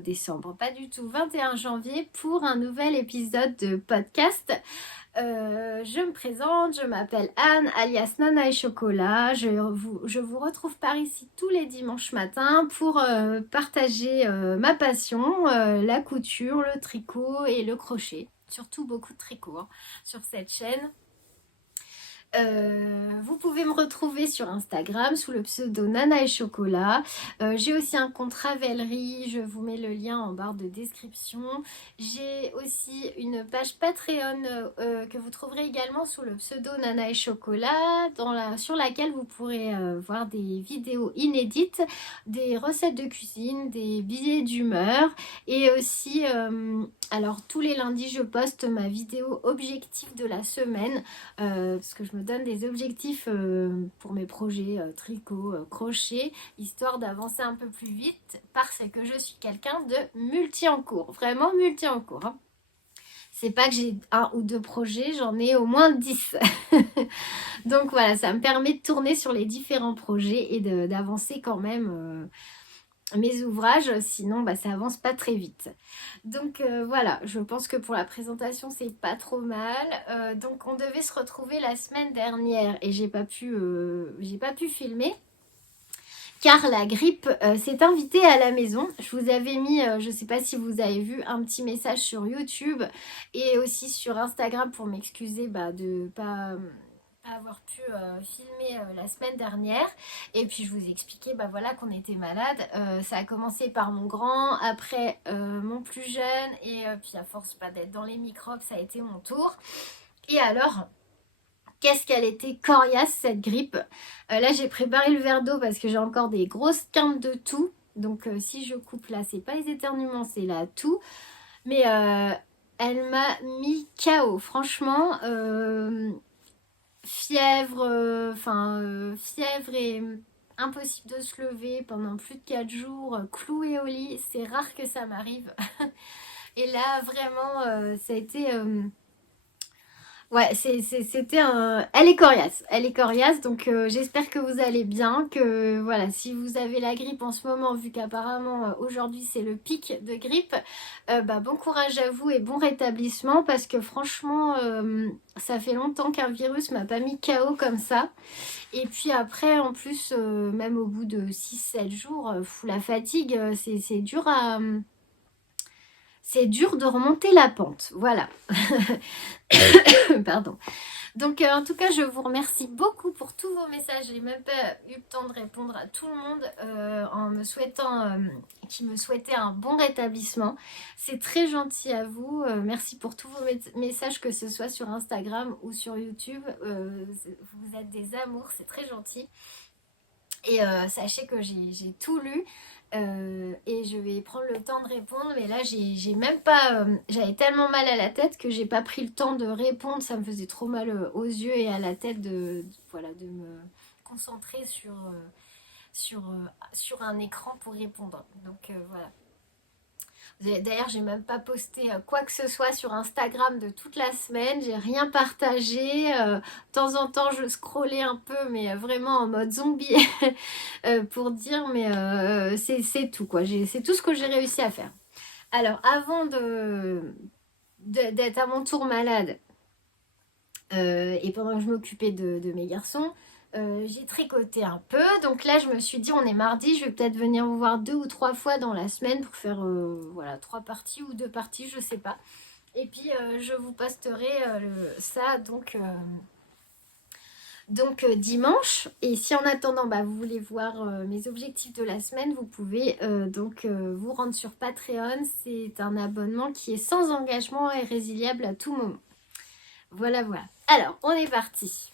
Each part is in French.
décembre, pas du tout, 21 janvier pour un nouvel épisode de podcast. Je me présente, je m'appelle Anne, alias Nana et Chocolat. Je vous retrouve par ici tous les dimanches matins pour partager ma passion, la couture, le tricot et le crochet. Surtout beaucoup de tricot hein, sur cette chaîne. Vous pouvez me retrouver sur Instagram sous le pseudo Nana et Chocolat. J'ai aussi un compte Ravelry, je vous mets le lien en barre de description. J'ai aussi une page Patreon que vous trouverez également sous le pseudo Nana et Chocolat, sur laquelle vous pourrez voir des vidéos inédites, des recettes de cuisine, des billets d'humeur et aussi, alors tous les lundis je poste ma vidéo objectif de la semaine. Parce que je me donne des objectifs pour mes projets tricot, crochet, histoire d'avancer un peu plus vite parce que je suis quelqu'un de multi en cours, vraiment multi en cours. Hein. C'est pas que j'ai un ou deux projets, j'en ai au moins 10. Donc voilà, ça me permet de tourner sur les différents projets et d'avancer quand même mes ouvrages, sinon ça avance pas très vite. Donc voilà, je pense que pour la présentation c'est pas trop mal. Donc on devait se retrouver la semaine dernière et j'ai pas pu filmer car la grippe s'est invitée à la maison. Je vous avais mis, je sais pas si vous avez vu, un petit message sur YouTube et aussi sur Instagram pour m'excuser de pas avoir pu filmer la semaine dernière. Et puis je vous ai expliqué voilà, qu'on était malade. Ça a commencé par mon grand, après mon plus jeune, et puis à force d'être dans les microbes, ça a été mon tour. Et alors, qu'est-ce qu'elle était coriace cette grippe. Là j'ai préparé le verre d'eau parce que j'ai encore des grosses quintes de toux. Donc si je coupe là, c'est pas les éternuements, c'est la toux. Mais elle m'a mis KO. Franchement, fièvre, fièvre et impossible de se lever pendant plus de 4 jours, clouée au lit, c'est rare que ça m'arrive. Et là, vraiment, ça a été... Ouais, c'était un... Elle est coriace, donc j'espère que vous allez bien, que voilà, si vous avez la grippe en ce moment, vu qu'apparemment aujourd'hui c'est le pic de grippe, bon courage à vous et bon rétablissement, parce que franchement, ça fait longtemps qu'un virus m'a pas mis KO comme ça. Et puis après, en plus, même au bout de 6 7 jours, la fatigue, c'est dur à... c'est dur de remonter la pente, voilà. Pardon. Donc en tout cas, je vous remercie beaucoup pour tous vos messages. J'ai même pas eu le temps de répondre à tout le monde en me souhaitant, qui me souhaitait un bon rétablissement. C'est très gentil à vous. Merci pour tous vos messages, que ce soit sur Instagram ou sur YouTube. Vous êtes des amours, c'est très gentil. Et sachez que j'ai tout lu et je vais prendre le temps de répondre. Mais là, j'ai même pas. J'avais tellement mal à la tête que j'ai pas pris le temps de répondre. Ça me faisait trop mal aux yeux et à la tête voilà, de me concentrer sur un écran pour répondre. Donc voilà. D'ailleurs, j'ai même pas posté quoi que ce soit sur Instagram de toute la semaine. J'ai rien partagé. De temps en temps, je scrollais un peu, mais vraiment en mode zombie pour dire. Mais c'est tout quoi. C'est tout ce que j'ai réussi à faire. Alors, avant d'être à mon tour malade et pendant que je m'occupais de mes garçons, j'ai tricoté un peu. Donc là, je me suis dit, on est mardi, je vais peut-être venir vous voir 2 ou 3 fois dans la semaine pour faire voilà, 3 parties ou 2 parties, je sais pas. Et puis, je vous posterai ça dimanche. Et si en attendant, vous voulez voir mes objectifs de la semaine, vous pouvez vous rendre sur Patreon. C'est un abonnement qui est sans engagement et résiliable à tout moment. Voilà, voilà. Alors, on est parti.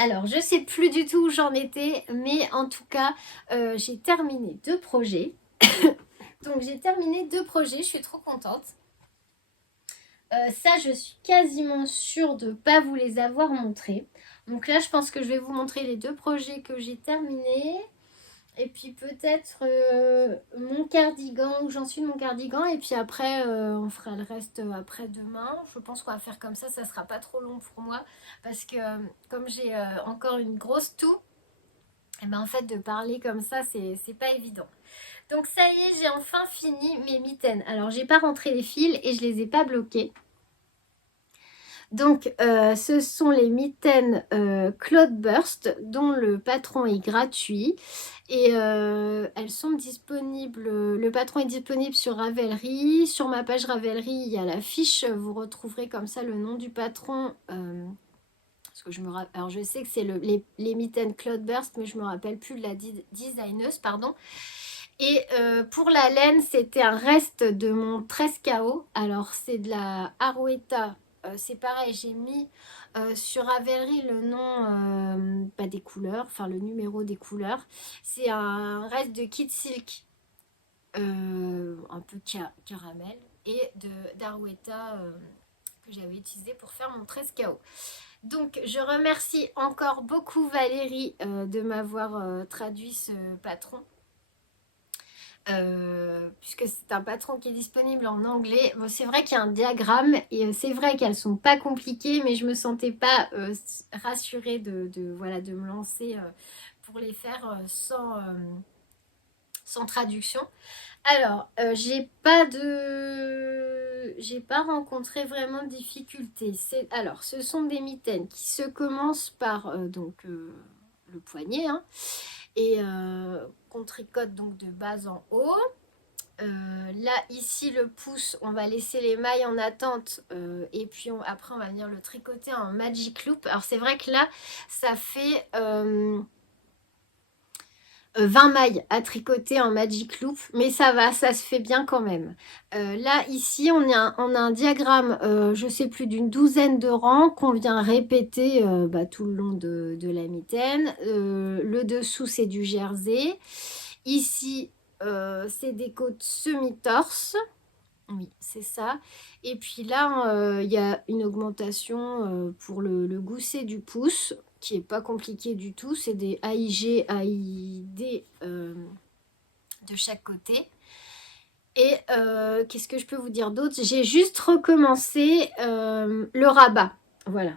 Alors, je sais plus du tout où j'en étais, mais en tout cas, j'ai terminé 2 projets. Donc, j'ai terminé 2 projets, je suis trop contente. Ça, je suis quasiment sûre de ne pas vous les avoir montrés. Donc là, je pense que je vais vous montrer les 2 projets que j'ai terminés. Et puis peut-être mon cardigan, où j'en suis de mon cardigan. Et puis après, on fera le reste après-demain. Je pense qu'on va faire comme ça sera pas trop long pour moi. Parce que comme j'ai encore une grosse toux, Et ben en fait de parler comme ça c'est pas évident. Donc ça y est, j'ai enfin fini mes mitaines. Alors j'ai pas rentré les fils et je les ai pas bloqués. Donc ce sont les mitaines Cloudburst dont le patron est gratuit. Et elles sont disponibles, le patron est disponible sur Ravelry. Sur ma page Ravelry, il y a la fiche, vous retrouverez comme ça le nom du patron. Parce que alors je sais que c'est les mitaines Cloudburst, mais je me rappelle plus de la designeuse, pardon. Et pour la laine, c'était un reste de mon 13KO. Alors c'est de la Arouetta. C'est pareil, j'ai mis sur Ravelry le nom pas des couleurs, enfin le numéro des couleurs. C'est un reste de Kid Silk, un peu caramel, et d'Arouetta que j'avais utilisé pour faire mon 13KO. Donc, je remercie encore beaucoup Valérie de m'avoir traduit ce patron. Puisque c'est un patron qui est disponible en anglais. Bon, c'est vrai qu'il y a un diagramme et c'est vrai qu'elles sont pas compliquées, mais je me sentais pas rassurée voilà, de me lancer pour les faire sans traduction. Alors, j'ai pas rencontré vraiment de difficultés. Alors, ce sont des mitaines qui se commencent par le poignet, hein, et qu'on tricote donc de bas en haut. Là, ici, le pouce, on va laisser les mailles en attente et puis après, on va venir le tricoter en magic loop. Alors, c'est vrai que là, ça fait 20 mailles à tricoter en magic loop, mais ça va, ça se fait bien quand même. Là, ici, on a un diagramme, je sais plus, d'une douzaine de rangs qu'on vient répéter tout le long de la mitaine. Le dessous, c'est du jersey. Ici, c'est des côtes semi-torse. Oui, c'est ça. Et puis là, il y a une augmentation pour le gousset du pouce, qui est pas compliqué du tout. C'est des AIG, AID de chaque côté. Et qu'est-ce que je peux vous dire d'autre? J'ai juste recommencé le rabat. Voilà.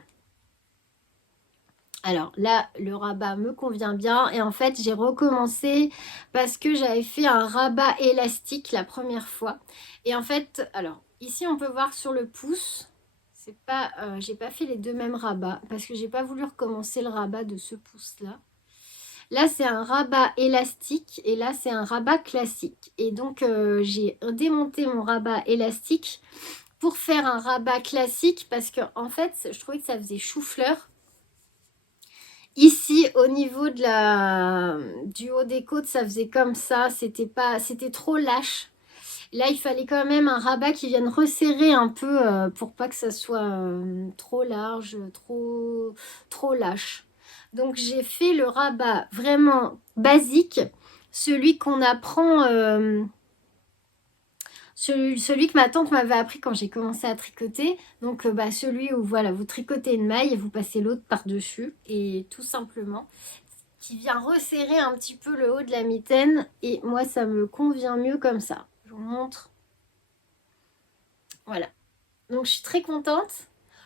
Alors là, le rabat me convient bien. Et en fait, j'ai recommencé parce que j'avais fait un rabat élastique la première fois. Et en fait, alors, ici, on peut voir sur le pouce. C'est pas, j'ai pas fait les deux mêmes rabats parce que j'ai pas voulu recommencer le rabat de ce pouce-là. Là, c'est un rabat élastique et là, c'est un rabat classique. Et donc, j'ai démonté mon rabat élastique pour faire un rabat classique parce que en fait, je trouvais que ça faisait chou-fleur. Ici, au niveau du haut des côtes, ça faisait comme ça. C'était trop lâche. Là, il fallait quand même un rabat qui vienne resserrer un peu pour pas que ça soit trop large, trop lâche. Donc, j'ai fait le rabat vraiment basique, celui qu'on apprend, celui que ma tante m'avait appris quand j'ai commencé à tricoter. Donc, celui où voilà, vous tricotez une maille et vous passez l'autre par-dessus. Et tout simplement, qui vient resserrer un petit peu le haut de la mitaine. Et moi, ça me convient mieux comme ça. Je vous montre. Voilà. Donc, je suis très contente.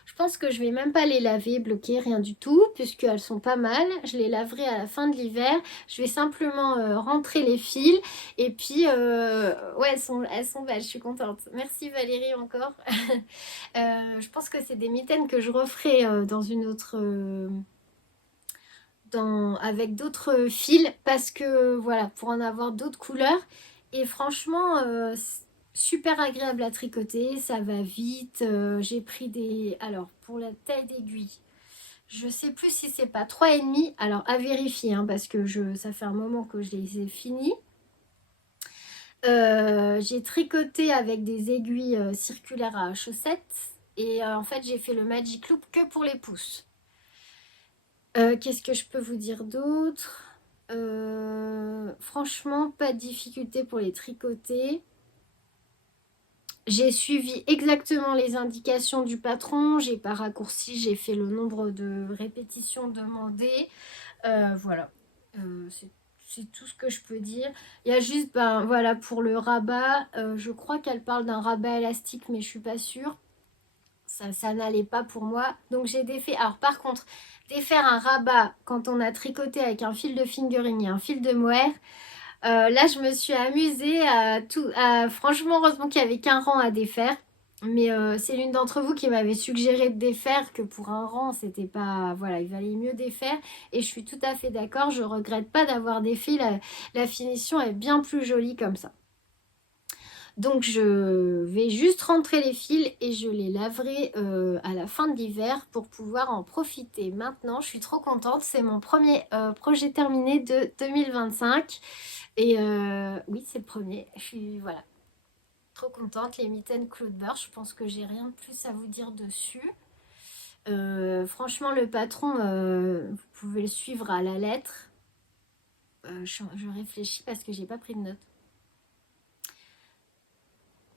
Je pense que je vais même pas les laver, bloquer, rien du tout, puisqu'elles sont pas mal. Je les laverai à la fin de l'hiver. Je vais simplement rentrer les fils. Et puis, ouais, elles sont belles, je suis contente. Merci Valérie encore. Je pense que c'est des mitaines que je referai dans une autre... avec d'autres fils, parce que, voilà, pour en avoir d'autres couleurs. Et franchement... super agréable à tricoter, ça va vite. J'ai pris des... Alors, pour la taille d'aiguille, je sais plus si c'est pas 3,5. Alors, à vérifier, hein, parce que ça fait un moment que je les ai finis. J'ai tricoté avec des aiguilles circulaires à chaussettes. Et en fait, j'ai fait le Magic Loop que pour les pouces. Qu'est-ce que je peux vous dire d'autre? Franchement, pas de difficulté pour les tricoter. J'ai suivi exactement les indications du patron, j'ai pas raccourci, j'ai fait le nombre de répétitions demandées. Voilà, c'est tout ce que je peux dire. Il y a juste, voilà, pour le rabat, je crois qu'elle parle d'un rabat élastique, mais je suis pas sûre. ça n'allait pas pour moi. Donc j'ai défait. Alors par contre, défaire un rabat quand on a tricoté avec un fil de fingering et un fil de mohair, là je me suis amusée à tout. Franchement, heureusement qu'il n'y avait qu'un rang à défaire. Mais c'est l'une d'entre vous qui m'avait suggéré de défaire que pour un rang, c'était pas... Voilà, il valait mieux défaire. Et je suis tout à fait d'accord, je regrette pas d'avoir défait. La finition est bien plus jolie comme ça. Donc je vais juste rentrer les fils et je les laverai à la fin de l'hiver pour pouvoir en profiter. Maintenant, je suis trop contente, c'est mon premier projet terminé de 2025. Et oui, c'est le premier, je suis voilà, trop contente. Les mitaines Claude Burch, je pense que j'ai rien de plus à vous dire dessus. Franchement, le patron, vous pouvez le suivre à la lettre. Je réfléchis parce que j'ai pas pris de notes.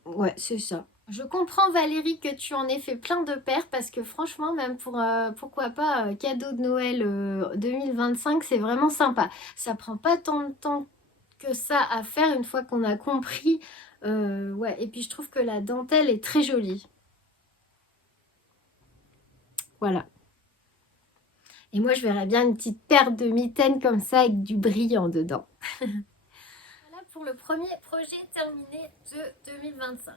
Ouais, c'est ça. Je comprends Valérie que tu en aies fait plein de paires parce que franchement, même pour pourquoi pas cadeau de Noël 2025, c'est vraiment sympa. Ça prend pas tant de temps que ça à faire une fois qu'on a compris. Ouais, et puis je trouve que la dentelle est très jolie. Voilà. Et moi, je verrais bien une petite paire de mitaines comme ça avec du brillant dedans. Voilà pour le premier projet terminé de 2025.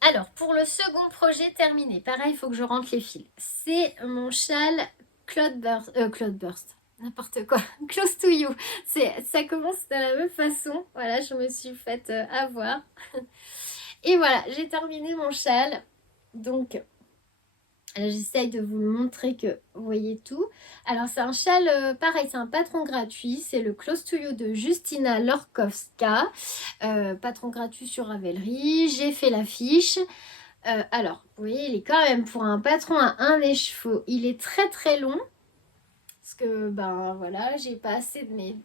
Alors, pour le second projet terminé, pareil, il faut que je rentre les fils. C'est mon châle Claude Burst, n'importe quoi, Close to You. Ça commence de la même façon. Voilà, je me suis faite avoir. Et voilà, j'ai terminé mon châle. Donc, j'essaye de vous le montrer que vous voyez tout. Alors c'est un châle, pareil, c'est un patron gratuit. C'est le Close to You de Justina Lorkowska. Patron gratuit sur Ravelry. J'ai fait l'affiche. Alors, vous voyez, il est quand même pour un patron à un écheveau. Il est très très long. Parce que, ben voilà, j'ai pas assez de mes...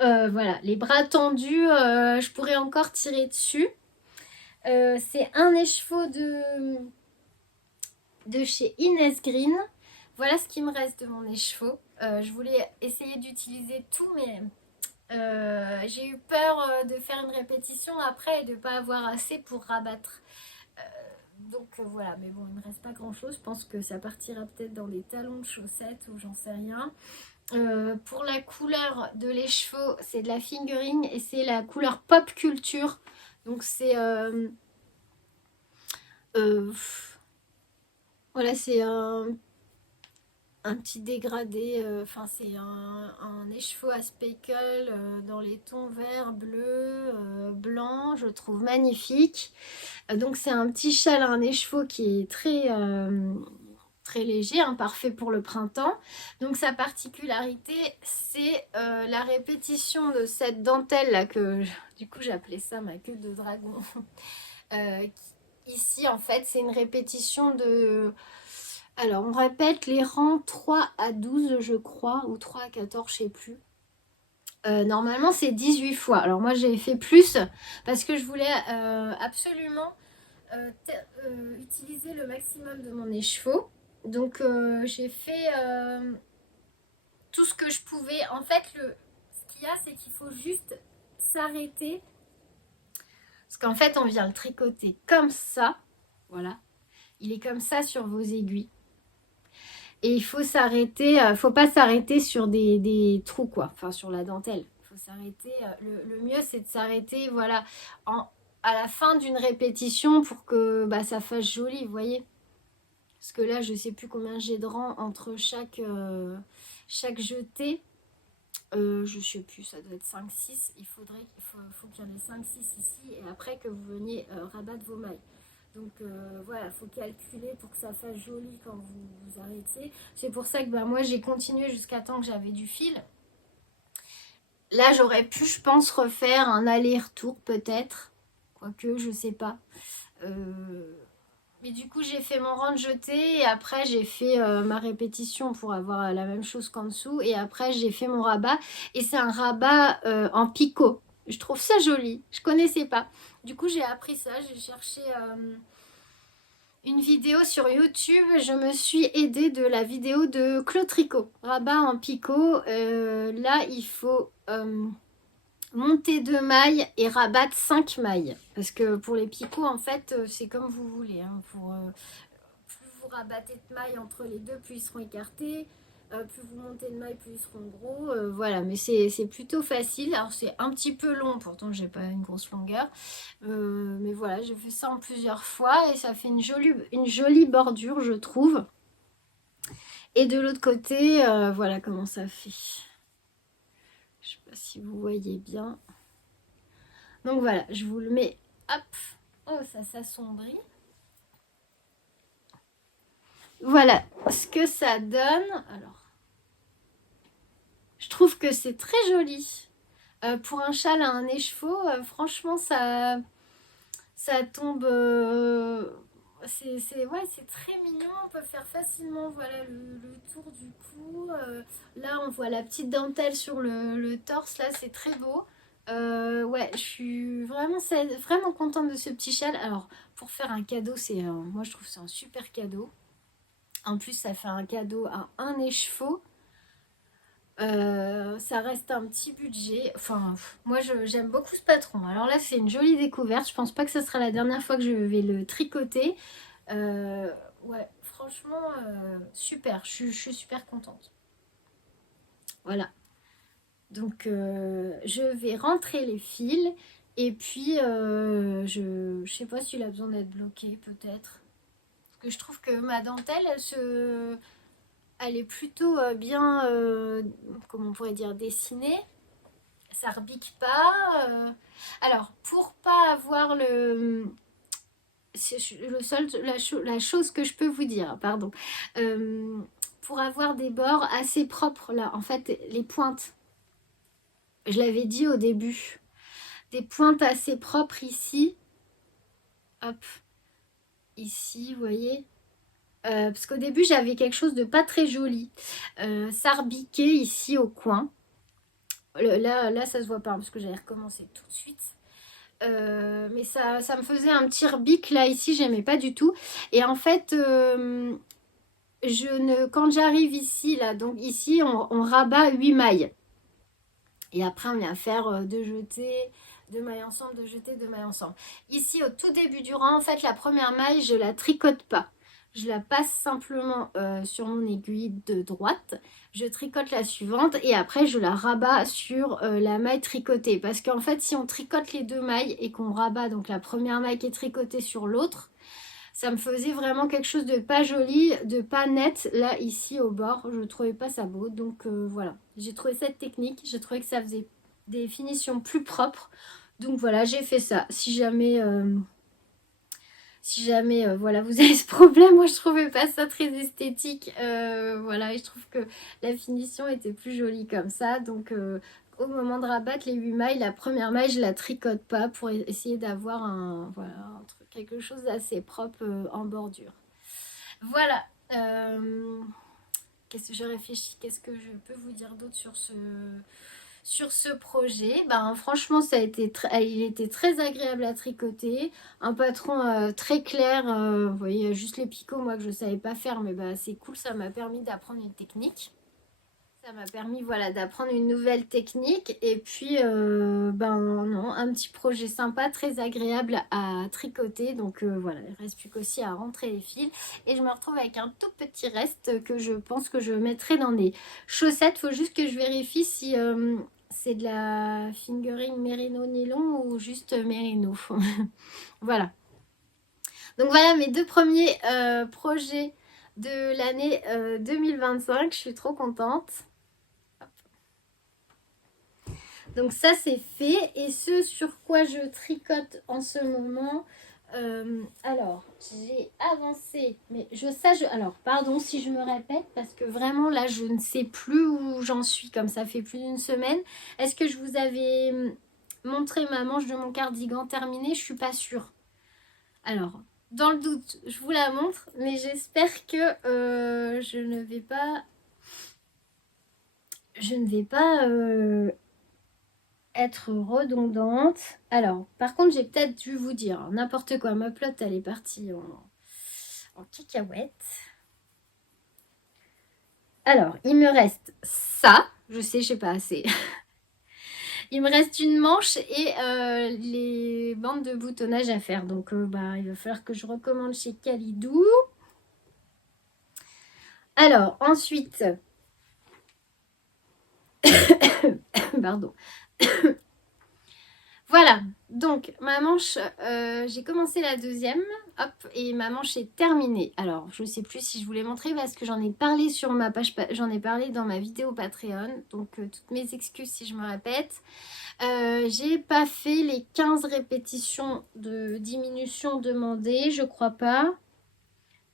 voilà, les bras tendus, je pourrais encore tirer dessus. C'est un écheveau de chez Inès Green. Voilà ce qui me reste de mon écheveau. Je voulais essayer d'utiliser tout, mais j'ai eu peur de faire une répétition après et de ne pas avoir assez pour rabattre. Donc voilà, mais bon, il ne me reste pas grand chose. Je pense que ça partira peut-être dans des talons de chaussettes ou j'en sais rien. Pour la couleur de l'écheveau, c'est de la fingering et c'est la couleur pop culture. Donc c'est voilà, c'est un petit dégradé, enfin c'est un écheveau à speckle dans les tons vert, bleu, blanc, je trouve magnifique. Donc c'est un petit châle, un écheveau qui est très léger, hein, parfait pour le printemps. Donc sa particularité, c'est la répétition de cette dentelle là que du coup j'appelais ça ma queue de dragon. Ici en fait c'est une répétition de... Alors on répète les rangs 3 à 12 je crois, ou 3 à 14 je sais plus. Normalement c'est 18 fois. Alors moi j'ai fait plus parce que je voulais absolument utiliser le maximum de mon écheveau. Donc j'ai fait tout ce que je pouvais. En fait, ce qu'il y a, c'est qu'il faut juste s'arrêter. Parce qu'en fait, on vient le tricoter comme ça. Voilà. Il est comme ça sur vos aiguilles. Et il faut s'arrêter. Faut pas s'arrêter sur des trous, quoi. Enfin, sur la dentelle. Il faut s'arrêter. Le mieux, c'est de s'arrêter, voilà, à la fin d'une répétition pour que bah, ça fasse joli, vous voyez. Parce que là, je ne sais plus combien j'ai de rangs entre chaque jeté. Je ne sais plus, ça doit être 5-6. Il faut qu'il y en ait 5-6 ici. Et après que vous veniez rabattre vos mailles. Donc voilà, il faut calculer pour que ça fasse joli quand vous arrêtiez. C'est pour ça que bah, moi, j'ai continué jusqu'à temps que j'avais du fil. Là, j'aurais pu, je pense, refaire un aller-retour peut-être. Quoique, je ne sais pas. Mais du coup, j'ai fait mon rang de jeté et après, j'ai fait ma répétition pour avoir la même chose qu'en dessous. Et après, j'ai fait mon rabat. Et c'est un rabat en picot. Je trouve ça joli. Je connaissais pas. Du coup, j'ai appris ça. J'ai cherché une vidéo sur YouTube. Je me suis aidée de la vidéo de Claude Tricot. Rabat en picot. Là, il faut monter 2 mailles et rabattre 5 mailles. Parce que pour les picots, en fait, c'est comme vous voulez. Hein, plus vous rabattez de mailles entre les deux, plus ils seront écartés. Plus vous montez de mailles, plus ils seront gros. Voilà, mais c'est plutôt facile. Alors c'est un petit peu long, pourtant j'ai pas une grosse longueur. Mais voilà, j'ai fait ça en plusieurs fois et ça fait une jolie bordure, je trouve. Et de l'autre côté, voilà comment ça fait. Je sais pas si vous voyez bien. Donc voilà, je vous le mets. Hop. Oh, ça s'assombrit. Voilà ce que ça donne. Alors, je trouve que c'est très joli. Pour un châle à un écheveau, franchement, ça tombe. Ouais, c'est très mignon. On peut faire facilement voilà, le tour du cou. Là, on voit la petite dentelle sur le torse. Là, c'est très beau. Ouais, je suis vraiment contente de ce petit châle. Alors, pour faire un cadeau, moi, je trouve que c'est un super cadeau. En plus, ça fait un cadeau à un écheveau. Ça reste un petit budget. Enfin, moi j'aime beaucoup ce patron. Alors là, c'est une jolie découverte. Je pense pas que ce sera la dernière fois que je vais le tricoter. Ouais, franchement, super. Je suis super contente. Voilà. Donc, je vais rentrer les fils. Et puis, je sais pas s'il a besoin d'être bloqué, peut-être. Parce que je trouve que ma dentelle, elle est plutôt bien, comment on pourrait dire, dessinée. Ça rebique pas. Alors, pour pas avoir la chose que je peux vous dire, pardon, Euh, pour avoir des bords assez propres là, en fait, les pointes, je l'avais dit au début, des pointes assez propres ici, hop, ici, vous voyez. Parce qu'au début j'avais quelque chose de pas très joli. Ça rebiquait ici au coin. Là, ça se voit pas parce que j'avais recommencé tout de suite. Mais ça me faisait un petit rebic là ici, j'aimais pas du tout. Et en fait, quand j'arrive ici, là, donc ici, on rabat 8 mailles. Et après, on vient faire deux jetés, deux mailles ensemble, deux jetés, deux mailles ensemble. Ici, au tout début du rang, en fait, la première maille, je la tricote pas. Je la passe simplement sur mon aiguille de droite. Je tricote la suivante et après, je la rabats sur la maille tricotée. Parce qu'en fait, si on tricote les deux mailles et qu'on rabat donc la première maille qui est tricotée sur l'autre, ça me faisait vraiment quelque chose de pas joli, de pas net là ici au bord. Je trouvais pas ça beau, donc voilà. J'ai trouvé cette technique, j'ai trouvé que ça faisait des finitions plus propres. Donc voilà, j'ai fait ça. Si jamais voilà, vous avez ce problème, moi je trouvais pas ça très esthétique. Voilà, et je trouve que la finition était plus jolie comme ça. Donc au moment de rabattre les 8 mailles, la première maille, je la tricote pas pour essayer d'avoir voilà, quelque chose d'assez propre en bordure. Voilà. Qu'est-ce que je réfléchis? Qu'est-ce que je peux vous dire d'autre sur ce projet? Ben, franchement, il était très agréable à tricoter. Un patron très clair. Vous voyez, il y a juste les picots, moi, que je ne savais pas faire. Mais ben, c'est cool, ça m'a permis d'apprendre une technique. Ça m'a permis voilà, d'apprendre une nouvelle technique. Et puis, ben non, un petit projet sympa, très agréable à tricoter. Donc voilà, il ne reste plus qu'aussi à rentrer les fils. Et je me retrouve avec un tout petit reste que je pense que je mettrai dans des chaussettes. Il faut juste que je vérifie si c'est de la fingering mérino nylon ou juste mérino. Voilà. Donc voilà mes deux premiers projets de l'année 2025. Je suis trop contente. Donc ça c'est fait. Et ce sur quoi je tricote en ce moment, alors j'ai avancé, mais alors pardon si je me répète parce que vraiment là je ne sais plus où j'en suis comme ça fait plus d'une semaine. Est-ce que je vous avais montré ma manche de mon cardigan terminée? Je suis pas sûre. Alors dans le doute je vous la montre, mais j'espère que je ne vais pas être redondante. Alors, par contre, j'ai peut-être dû vous dire n'importe quoi. Ma pelote, elle est partie en cacahuète. Alors, il me reste ça. Je sais, je sais pas assez. Il me reste une manche et les bandes de boutonnage à faire. Donc il va falloir que je recommande chez Kalidou. Alors, ensuite... Pardon. Voilà, donc ma manche, j'ai commencé la deuxième, hop, et ma manche est terminée. Alors, je ne sais plus si je vous l'ai montré parce que j'en ai parlé sur ma page, j'en ai parlé dans ma vidéo Patreon, donc toutes mes excuses si je me répète. J'ai pas fait les 15 répétitions de diminution demandées, je crois pas.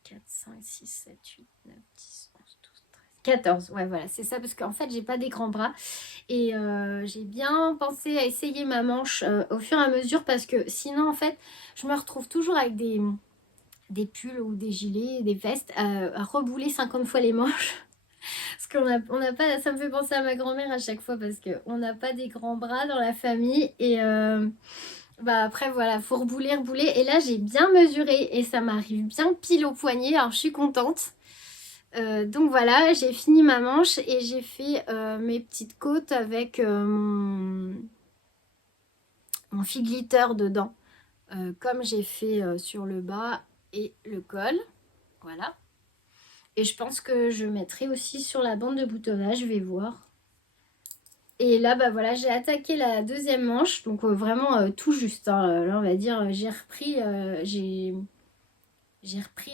4, 5, 6, 7, 8, 9, 10, 11, 12, 13, 14. Ouais, voilà, c'est ça, parce qu'en fait, j'ai pas des grands bras. Et j'ai bien pensé à essayer ma manche au fur et à mesure, parce que sinon, en fait, je me retrouve toujours avec des pulls ou des gilets, des vestes, à rebouler 50 fois les manches. Parce on n'a pas, ça me fait penser à ma grand-mère à chaque fois, parce qu'on n'a pas des grands bras dans la famille. Et après, voilà, faut rebouler, rebouler. Et là, j'ai bien mesuré et ça m'arrive bien pile au poignet. Alors, je suis contente. Donc voilà, j'ai fini ma manche et j'ai fait mes petites côtes avec mon fil glitter dedans. Comme j'ai fait sur le bas et le col. Voilà. Et je pense que je mettrai aussi sur la bande de boutonnage, je vais voir. Et là, voilà, j'ai attaqué la deuxième manche, donc vraiment tout juste. Hein. Là, on va dire, j'ai repris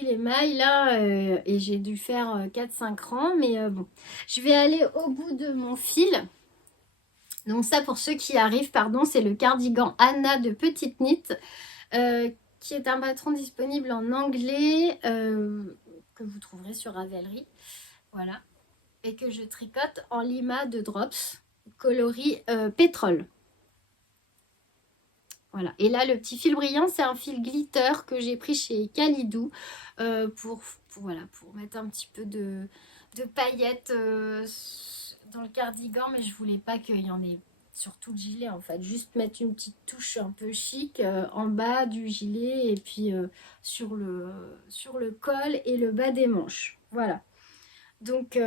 les mailles là et j'ai dû faire 4-5 rangs. Mais bon, je vais aller au bout de mon fil. Donc ça, pour ceux qui arrivent, pardon, c'est le cardigan Anna de Petite Knit, qui est un patron disponible en anglais, que vous trouverez sur Ravelry. Voilà. Et que je tricote en lima de Drops, coloris pétrole. Voilà. Et là, le petit fil brillant, c'est un fil glitter que j'ai pris chez Kalidou pour mettre un petit peu de paillettes dans le cardigan, mais je voulais pas qu'il y en ait sur tout le gilet en fait. Juste mettre une petite touche un peu chic en bas du gilet et puis sur le col et le bas des manches. Voilà. Donc...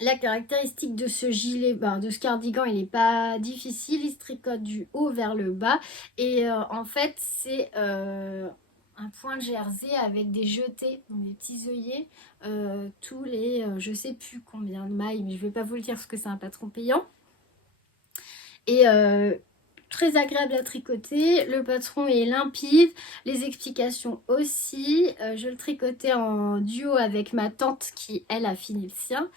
la caractéristique de ce gilet, de ce cardigan, il n'est pas difficile. Il se tricote du haut vers le bas. Et en fait, c'est un point de jersey avec des jetés, donc des petits œillets, tous les, je ne sais plus combien de mailles, mais je ne vais pas vous le dire parce que c'est un patron payant. Et très agréable à tricoter. Le patron est limpide. Les explications aussi. Je le tricotais en duo avec ma tante qui, elle, a fini le sien.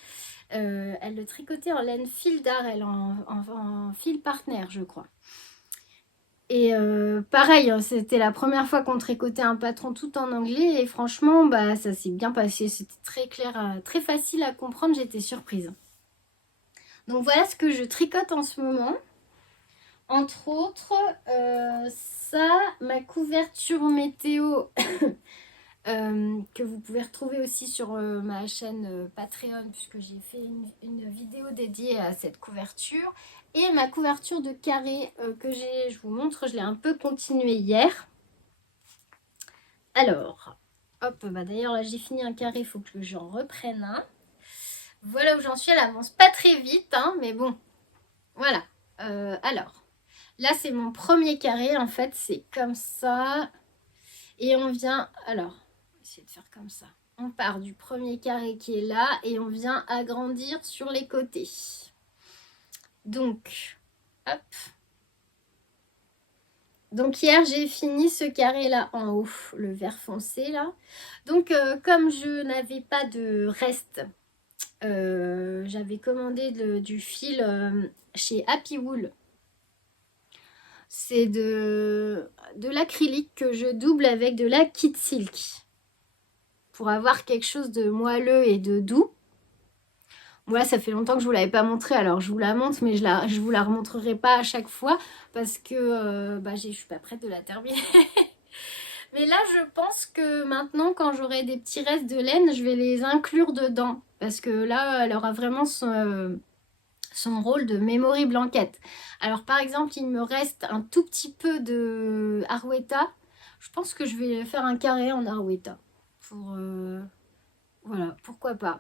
Elle le tricotait en laine fil d'art, elle en fil partenaire, je crois. Et pareil, hein, c'était la première fois qu'on tricotait un patron tout en anglais et franchement, ça s'est bien passé. C'était très clair, très facile à comprendre, j'étais surprise. Donc voilà ce que je tricote en ce moment. Entre autres, ma couverture météo que vous pouvez retrouver aussi sur ma chaîne Patreon, puisque j'ai fait une vidéo dédiée à cette couverture. Et ma couverture de carré que je vous montre, je l'ai un peu continuée hier. Alors, hop, d'ailleurs là j'ai fini un carré, il faut que j'en reprenne un. Voilà où j'en suis, elle avance pas très vite, hein, mais bon, voilà. Alors, là c'est mon premier carré, en fait c'est comme ça. Et on vient, alors, essayer de faire comme ça. On part du premier carré qui est là et on vient agrandir sur les côtés. Donc, hop. Donc hier, j'ai fini ce carré-là en haut, le vert foncé là. Donc, comme je n'avais pas de reste, j'avais commandé du fil chez Happy Wool. C'est de l'acrylique que je double avec de la Kit Silk. Pour avoir quelque chose de moelleux et de doux. Moi, ça fait longtemps que je ne vous l'avais pas montré, alors je vous la montre, mais je vous la remontrerai pas à chaque fois parce que je suis pas prête de la terminer. Mais là, je pense que maintenant, quand j'aurai des petits restes de laine, je vais les inclure dedans parce que là, elle aura vraiment son rôle de memory blanket. Alors, par exemple, il me reste un tout petit peu de Arwetta. Je pense que je vais faire un carré en Arwetta. Voilà, pourquoi pas.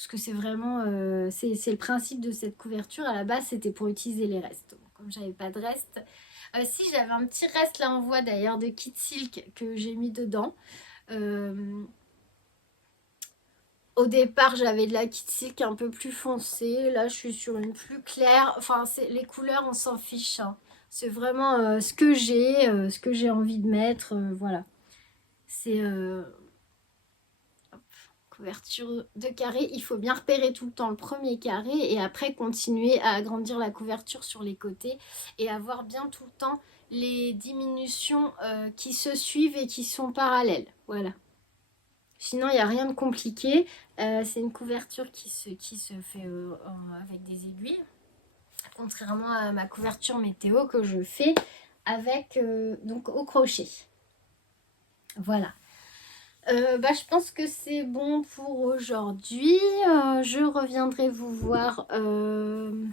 parce que c'est vraiment c'est le principe de cette couverture. À la base, c'était pour utiliser les restes. Bon, comme j'avais pas de reste, si j'avais un petit reste là, on voit d'ailleurs de Kit Silk que j'ai mis dedans. Au départ, j'avais de la Kit Silk un peu plus foncée. Là, je suis sur une plus claire. Enfin, les couleurs, on s'en fiche, hein. C'est vraiment ce que j'ai envie de mettre. Voilà. C'est couverture de carré. Il faut bien repérer tout le temps le premier carré et après continuer à agrandir la couverture sur les côtés et avoir bien tout le temps les diminutions qui se suivent et qui sont parallèles. Voilà. Sinon, il n'y a rien de compliqué. C'est une couverture qui se fait avec des aiguilles. Contrairement à ma couverture météo que je fais avec donc au crochet. Voilà. Je pense que c'est bon pour aujourd'hui. Je reviendrai vous voir. On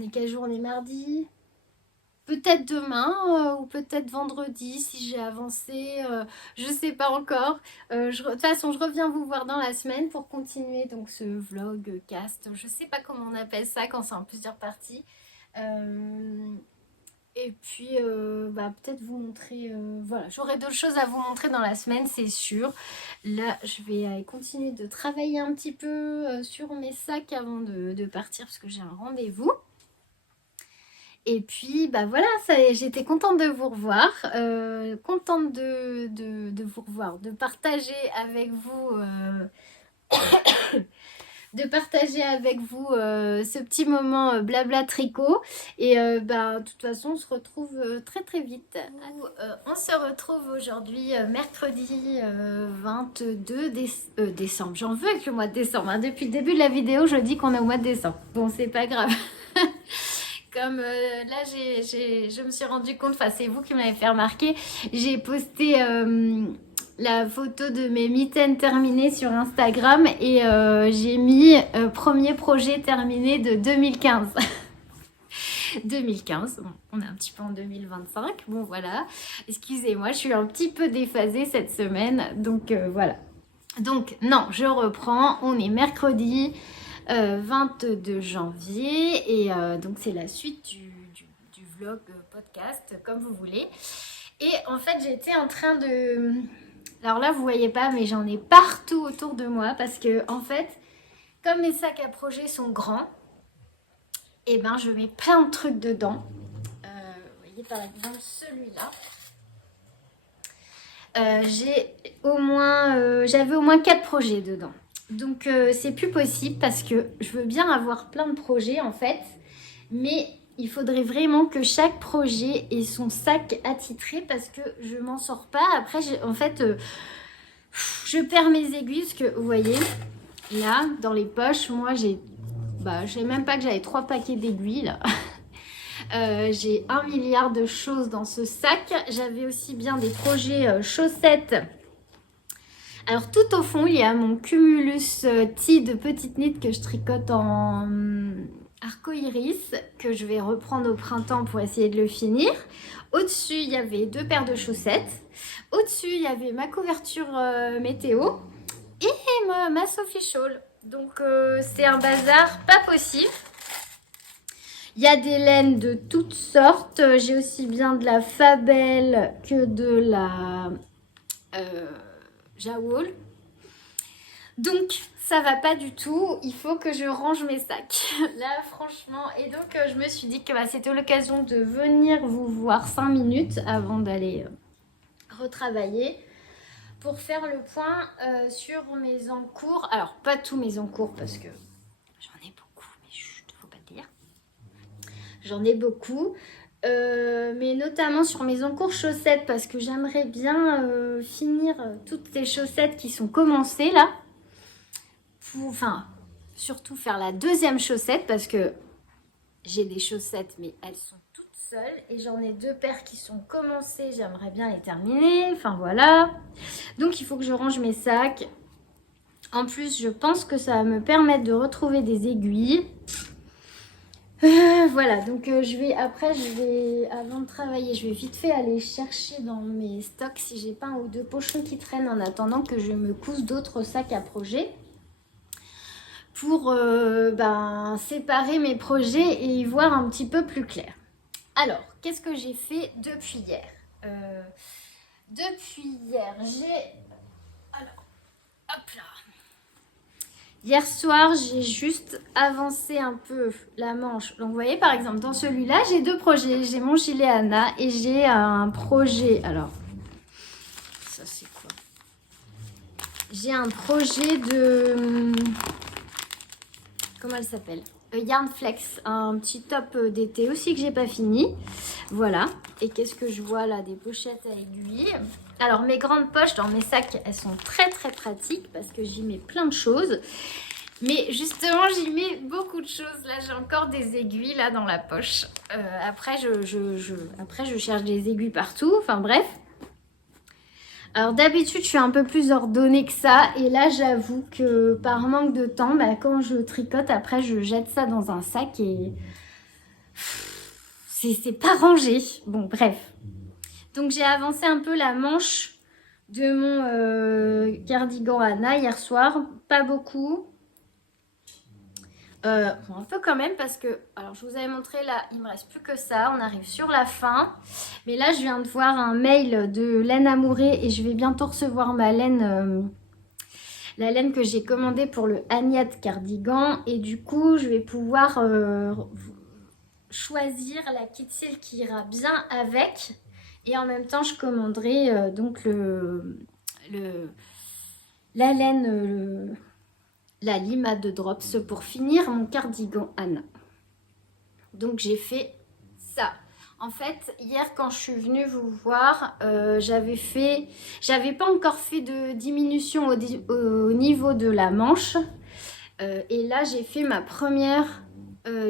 est quel jour? On est mardi. Peut-être demain ou peut-être vendredi si j'ai avancé. Je sais pas encore. De toute façon, je reviens vous voir dans la semaine pour continuer donc ce vlog cast. Je sais pas comment on appelle ça quand c'est en plusieurs parties. Et puis, peut-être vous montrer... voilà, j'aurai d'autres choses à vous montrer dans la semaine, c'est sûr. Là, je vais continuer de travailler un petit peu sur mes sacs avant de partir parce que j'ai un rendez-vous. Et puis, voilà, j'étais contente de vous revoir, contente de vous revoir, de partager avec vous... de partager avec vous ce petit moment blabla tricot. Et de toute façon, on se retrouve très très vite. On se retrouve aujourd'hui, mercredi 22 décembre. J'en veux avec le mois de décembre, hein. Depuis le début de la vidéo, je dis qu'on est au mois de décembre. Bon, c'est pas grave. Comme là, je me suis rendu compte, enfin c'est vous qui m'avez fait remarquer, j'ai posté la photo de mes mitaines terminées sur Instagram et j'ai mis premier projet terminé de 2015. 2015, bon, on est un petit peu en 2025, bon voilà, excusez-moi, je suis un petit peu déphasée cette semaine, donc voilà. Donc non, je reprends, on est mercredi 22 janvier et donc c'est la suite du vlog podcast, comme vous voulez. Et en fait, j'étais en train de... Alors là, vous voyez pas, mais j'en ai partout autour de moi parce que en fait, comme mes sacs à projet sont grands, et je mets plein de trucs dedans. Vous voyez par exemple celui-là. J'avais au moins 4 projets dedans. Donc c'est plus possible parce que je veux bien avoir plein de projets en fait, mais il faudrait vraiment que chaque projet ait son sac attitré parce que je m'en sors pas. Après, je perds mes aiguilles parce que vous voyez, là, dans les poches, moi je sais même pas que j'avais 3 paquets d'aiguilles là. J'ai 1 milliard de choses dans ce sac. J'avais aussi bien des projets chaussettes. Alors tout au fond, il y a mon cumulus tee de petite knit que je tricote en arco-iris, que je vais reprendre au printemps pour essayer de le finir. Au-dessus, il y avait 2 paires de chaussettes. Au-dessus, il y avait ma couverture météo et ma Sophie Shawl. Donc c'est un bazar pas possible. Il y a des laines de toutes sortes. J'ai aussi bien de la Fabelle que de la Jawool. Donc, ça va pas du tout. Il faut que je range mes sacs. Là, franchement. Et donc, je me suis dit que c'était l'occasion de venir vous voir 5 minutes avant d'aller retravailler pour faire le point sur mes encours. Alors, pas tous mes encours parce que j'en ai beaucoup, mais chut, faut pas le dire. J'en ai beaucoup. Mais notamment sur mes encours chaussettes parce que j'aimerais bien finir toutes ces chaussettes qui sont commencées là. Enfin, surtout faire la deuxième chaussette parce que j'ai des chaussettes mais elles sont toutes seules et j'en ai 2 paires qui sont commencées, j'aimerais bien les terminer, enfin voilà. Donc il faut que je range mes sacs. En plus, je pense que ça va me permettre de retrouver des aiguilles. Voilà, donc avant de travailler, je vais vite fait aller chercher dans mes stocks si j'ai pas 1 ou 2 pochons qui traînent en attendant que je me couse d'autres sacs à projet. pour séparer mes projets et y voir un petit peu plus clair. Alors, qu'est-ce que j'ai fait depuis hier? Depuis hier, alors, hop là. Hier soir, j'ai juste avancé un peu la manche. Donc, vous voyez, par exemple, dans celui-là, j'ai deux projets. J'ai mon gilet Anna et j'ai un projet. Alors, ça, c'est quoi? J'ai un projet de... Comment elle s'appelle? Yarn Flex, un petit top d'été aussi que j'ai pas fini. Voilà. Et qu'est-ce que je vois là? Des pochettes à aiguilles. Alors mes grandes poches dans mes sacs, elles sont très très pratiques parce que j'y mets plein de choses. Mais justement, j'y mets beaucoup de choses. Là, j'ai encore des aiguilles là dans la poche. Après, je cherche des aiguilles partout. Enfin bref. Alors d'habitude, je suis un peu plus ordonnée que ça. Et là, j'avoue que par manque de temps, quand je tricote, après, je jette ça dans un sac et c'est pas rangé. Bon, bref. Donc, j'ai avancé un peu la manche de mon cardigan Anna hier soir. Pas beaucoup. Un peu quand même parce que, alors je vous avais montré là, il me reste plus que ça, on arrive sur la fin. Mais là, je viens de voir un mail de laine amourée et je vais bientôt recevoir ma laine, la laine que j'ai commandée pour le Agnat cardigan. Et du coup, je vais pouvoir choisir la kit qui ira bien avec. Et en même temps, je commanderai donc la laine... la Lima de Drops pour finir mon cardigan Anna. Donc j'ai fait ça. En fait, hier quand je suis venue vous voir, j'avais pas encore fait de diminution au niveau de la manche. Et là, j'ai fait ma première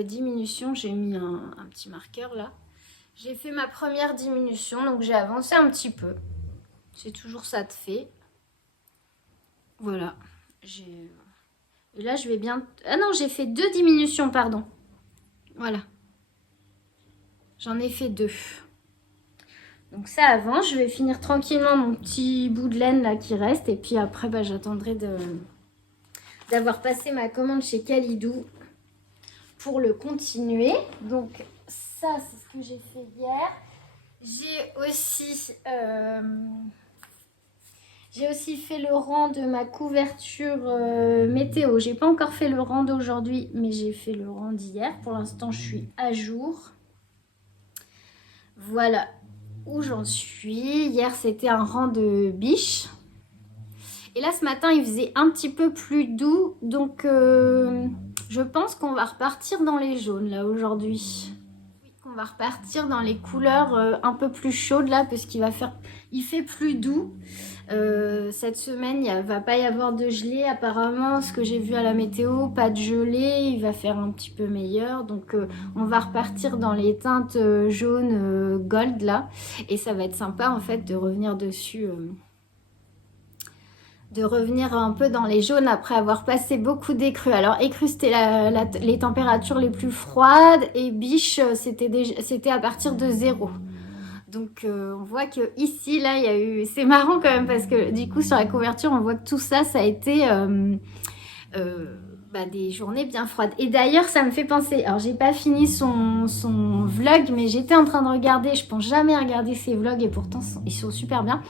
diminution. J'ai mis un petit marqueur là. J'ai fait ma première diminution, donc j'ai avancé un petit peu. C'est toujours ça de fait. Voilà. Et là, je vais bien... Ah non, j'ai fait 2 diminutions, pardon. Voilà. J'en ai fait 2. Donc ça avance. Je vais finir tranquillement mon petit bout de laine là qui reste. Et puis après, j'attendrai d'avoir passé ma commande chez Kalidou pour le continuer. Donc ça, c'est ce que j'ai fait hier. J'ai aussi fait le rang de ma couverture météo. J'ai pas encore fait le rang d'aujourd'hui, mais j'ai fait le rang d'hier. Pour l'instant, je suis à jour. Voilà où j'en suis. Hier, c'était un rang de biche. Et là, ce matin, il faisait un petit peu plus doux. Donc, je pense qu'on va repartir dans les jaunes, là, aujourd'hui. On va repartir dans les couleurs un peu plus chaudes, là, parce il fait plus doux. Cette semaine, il ne va pas y avoir de gelée apparemment, ce que j'ai vu à la météo, pas de gelée, il va faire un petit peu meilleur. Donc on va repartir dans les teintes jaune gold là. Et ça va être sympa en fait de revenir dessus, de revenir un peu dans les jaunes après avoir passé beaucoup d'écrue. Alors écrue c'était les températures les plus froides et biche c'était à partir de 0. Donc on voit que ici là il y a eu, c'est marrant quand même parce que du coup sur la couverture on voit que tout ça a été des journées bien froides. Et d'ailleurs ça me fait penser, alors j'ai pas fini son vlog mais j'étais en train de regarder, je pense jamais regarder ses vlogs et pourtant ils sont super bien.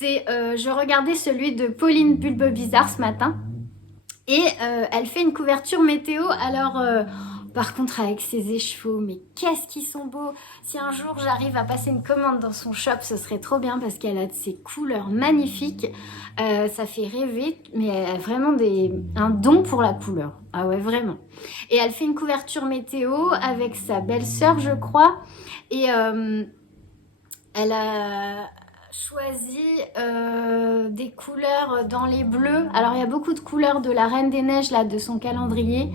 Je regardais celui de Pauline Bulbe Bizarre ce matin et elle fait une couverture météo. Alors par contre avec ses écheveaux, mais qu'est-ce qu'ils sont beaux. Si un jour j'arrive à passer une commande dans son shop, ce serait trop bien parce qu'elle a de ces couleurs magnifiques. Ça fait rêver, mais elle a vraiment un don pour la couleur. Ah ouais, vraiment. Et elle fait une couverture météo avec sa belle-sœur, je crois. Et elle a choisi des couleurs dans les bleus. Alors il y a beaucoup de couleurs de la Reine des Neiges là, de son calendrier.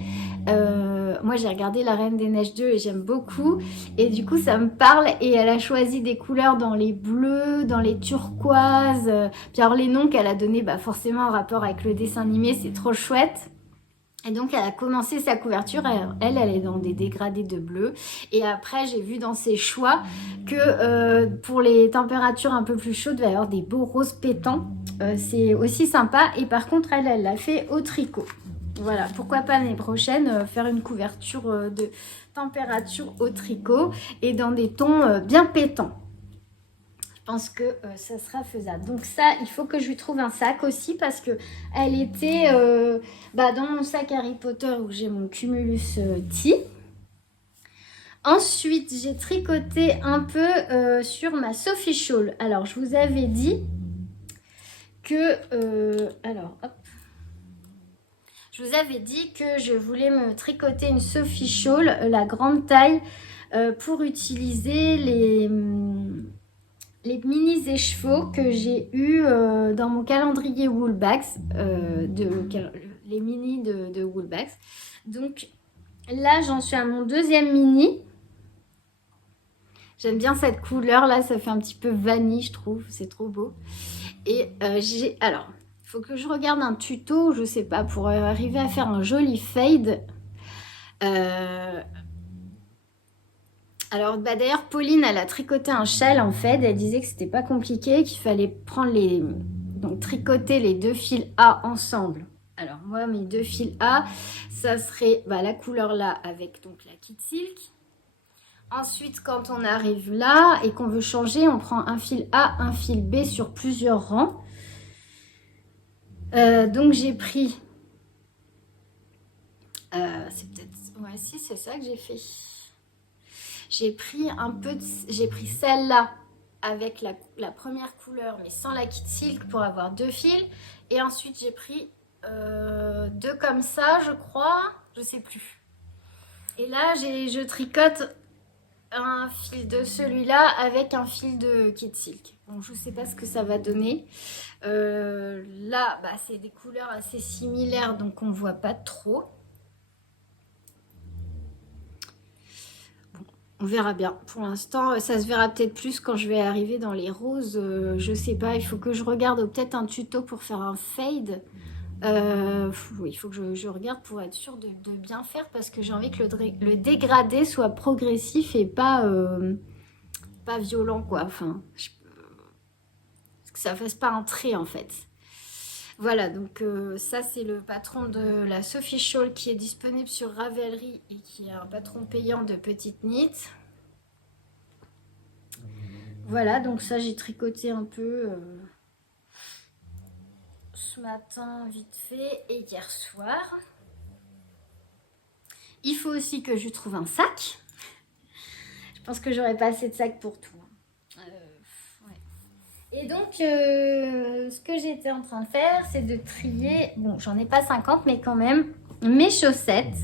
Moi j'ai regardé la Reine des Neiges 2 et j'aime beaucoup et du coup ça me parle. Et elle a choisi des couleurs dans les bleus, dans les turquoises, puis alors les noms qu'elle a donnés forcément en rapport avec le dessin animé, c'est trop chouette. Et donc elle a commencé sa couverture, elle est dans des dégradés de bleu. Et après j'ai vu dans ses choix que pour les températures un peu plus chaudes, il va y avoir des beaux roses pétants. C'est aussi sympa. Et par contre elle l'a fait au tricot. Voilà, pourquoi pas l'année prochaine faire une couverture de température au tricot et dans des tons bien pétants. Je pense que ça sera faisable. Donc ça, il faut que je lui trouve un sac aussi parce que elle était dans mon sac Harry Potter où j'ai mon Cumulus Tea. Ensuite, j'ai tricoté un peu sur ma Sophie Shawl. Alors, je vous avais dit que... Je vous avais dit que je voulais me tricoter une Sophie Shawl, la grande taille, pour utiliser les mini écheveaux que j'ai eu dans mon calendrier Woolbags, les mini de Woolbags. Donc là, j'en suis à mon deuxième mini. J'aime bien cette couleur là, ça fait un petit peu vanille, je trouve, c'est trop beau. Et alors, il faut que je regarde un tuto, je sais pas, pour arriver à faire un joli fade. Alors, d'ailleurs, Pauline, elle a tricoté un châle en fade. Elle disait que c'était pas compliqué, qu'il fallait prendre donc tricoter les deux fils A ensemble. Alors, moi, mes deux fils A, ça serait la couleur là avec donc la Kit Silk. Ensuite, quand on arrive là et qu'on veut changer, on prend un fil A, un fil B sur plusieurs rangs. Donc j'ai pris, c'est peut-être, ouais si c'est ça que j'ai fait. J'ai pris j'ai pris celle-là avec la première couleur mais sans la Kit Silk pour avoir deux fils. Et ensuite j'ai pris deux comme ça je crois, je sais plus. Et là je tricote un fil de celui-là avec un fil de Kit Silk. Donc je sais pas ce que ça va donner. Là c'est des couleurs assez similaires donc on voit pas trop. Bon, on verra bien. Pour l'instant ça se verra peut-être plus quand je vais arriver dans les roses. Je sais pas, il faut que je regarde peut-être un tuto pour faire un fade. Oui, il faut que je regarde pour être sûre de bien faire parce que j'ai envie que le dégradé soit progressif et pas violent quoi. Enfin, que ça fasse pas un trait en fait. Voilà, donc ça c'est le patron de la Sophie Shawl qui est disponible sur Ravelry et qui est un patron payant de petites knits. Voilà, donc ça j'ai tricoté un peu ce matin vite fait et hier soir. Il faut aussi que je trouve un sac. Je pense que j'aurai pas assez de sacs pour tout. Ouais. Et donc, ce que j'étais en train de faire, c'est de trier, bon, j'en ai pas 50, mais quand même, mes chaussettes.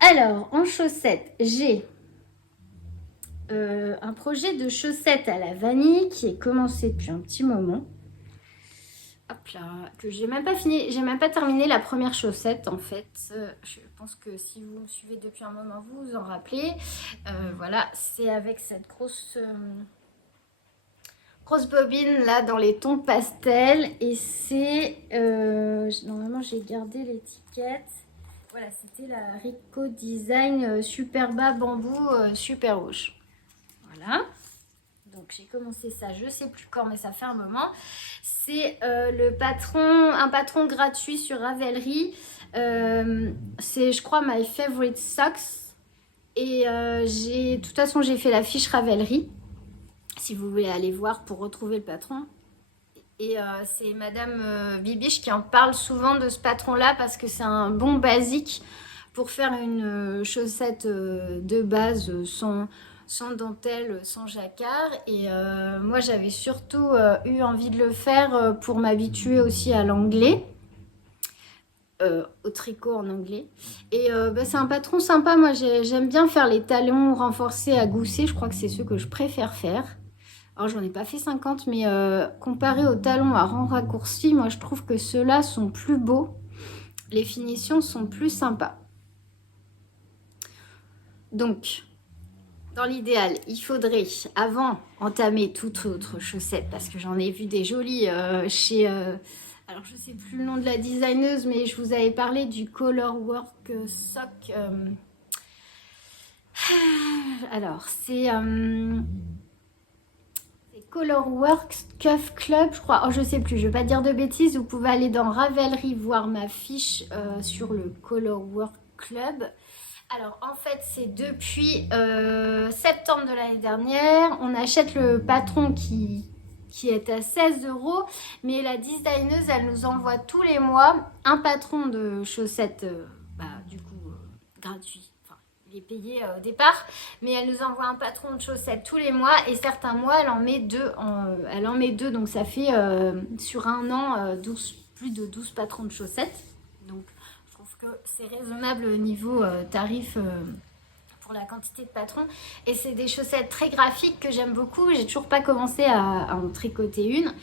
Alors, en chaussettes, j'ai un projet de chaussettes à la vanille qui est commencé depuis un petit moment. Hop là, que j'ai même pas fini, j'ai même pas terminé la première chaussette en fait. Je pense que si vous me suivez depuis un moment, vous vous en rappelez. Voilà, c'est avec cette grosse bobine là dans les tons pastel et c'est normalement j'ai gardé l'étiquette. Voilà, c'était la Rico Design Super Bas Bambou Super Rouge. Voilà. Donc j'ai commencé ça, je sais plus quand, mais ça fait un moment. C'est un patron gratuit sur Ravelry. C'est, je crois, My Favorite Socks. Et de toute façon, j'ai fait la fiche Ravelry. Si vous voulez aller voir pour retrouver le patron. Et c'est Madame Bibiche qui en parle souvent de ce patron-là parce que c'est un bon basique pour faire une chaussette de base sans dentelle, sans jacquard. Et moi, j'avais surtout eu envie de le faire pour m'habituer aussi à l'anglais, au tricot en anglais. Et c'est un patron sympa. Moi, j'aime bien faire les talons renforcés à gousset. Je crois que c'est ceux que je préfère faire. Alors, j'en ai pas fait 50, mais comparé aux talons à rang raccourci, moi, je trouve que ceux-là sont plus beaux. Les finitions sont plus sympas. Donc, dans l'idéal, il faudrait, avant entamer toute autre chaussette, parce que j'en ai vu des jolies chez... alors, je sais plus le nom de la designeuse, mais je vous avais parlé du Color Work Sock. Alors, c'est Colorworks Cuff Club, je crois. Oh, je sais plus, je vais pas dire de bêtises. Vous pouvez aller dans Ravelry voir ma fiche sur le Colorworks Club. Alors en fait c'est depuis septembre de l'année dernière. On achète le patron qui est à 16 €, mais la designeuse elle nous envoie tous les mois un patron de chaussettes du coup gratuit. Enfin, il est payé au départ, mais elle nous envoie un patron de chaussettes tous les mois et certains mois elle en met deux, donc ça fait sur un an plus de 12 patrons de chaussettes. Donc que c'est raisonnable au niveau tarif pour la quantité de patrons. Et c'est des chaussettes très graphiques que j'aime beaucoup. J'ai toujours pas commencé à en tricoter une.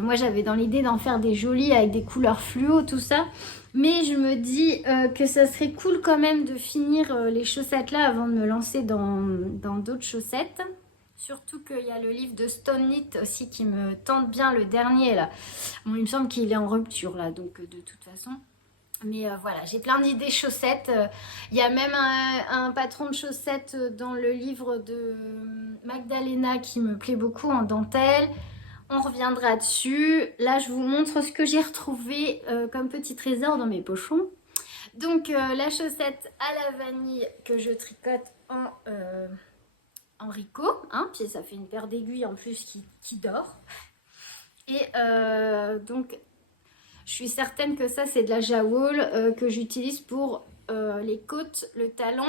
Moi, j'avais dans l'idée d'en faire des jolies avec des couleurs fluo, tout ça. Mais je me dis que ça serait cool quand même de finir les chaussettes là avant de me lancer dans d'autres chaussettes. Surtout qu'il y a le livre de Stone Knit aussi qui me tente bien, le dernier là. Bon, il me semble qu'il est en rupture là, donc de toute façon... Mais voilà, j'ai plein d'idées chaussettes. Il y a même un patron de chaussettes dans le livre de Magdalena qui me plaît beaucoup en dentelle. On reviendra dessus. Là, je vous montre ce que j'ai retrouvé comme petit trésor dans mes pochons. Donc, la chaussette à la vanille que je tricote en Rico. Hein, puis ça fait une paire d'aiguilles en plus qui dort. Et donc... Je suis certaine que ça, c'est de la jawool que j'utilise pour les côtes, le talon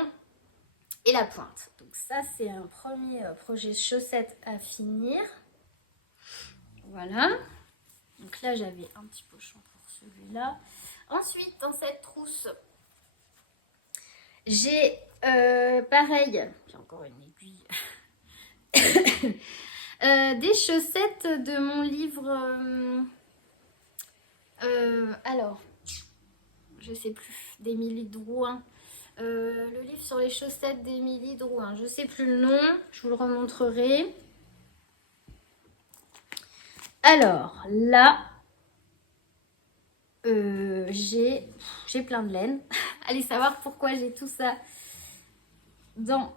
et la pointe. Donc ça, c'est un premier projet chaussette à finir. Voilà. Donc là, j'avais un petit pochon pour celui-là. Ensuite, dans cette trousse, j'ai pareil, j'ai encore une aiguille, des chaussettes de mon livre... alors, je sais plus, d'Émilie Drouin. Le livre sur les chaussettes d'Émilie Drouin. Je sais plus le nom, je vous le remontrerai. Alors, là, j'ai plein de laine. Allez savoir pourquoi j'ai tout ça dans...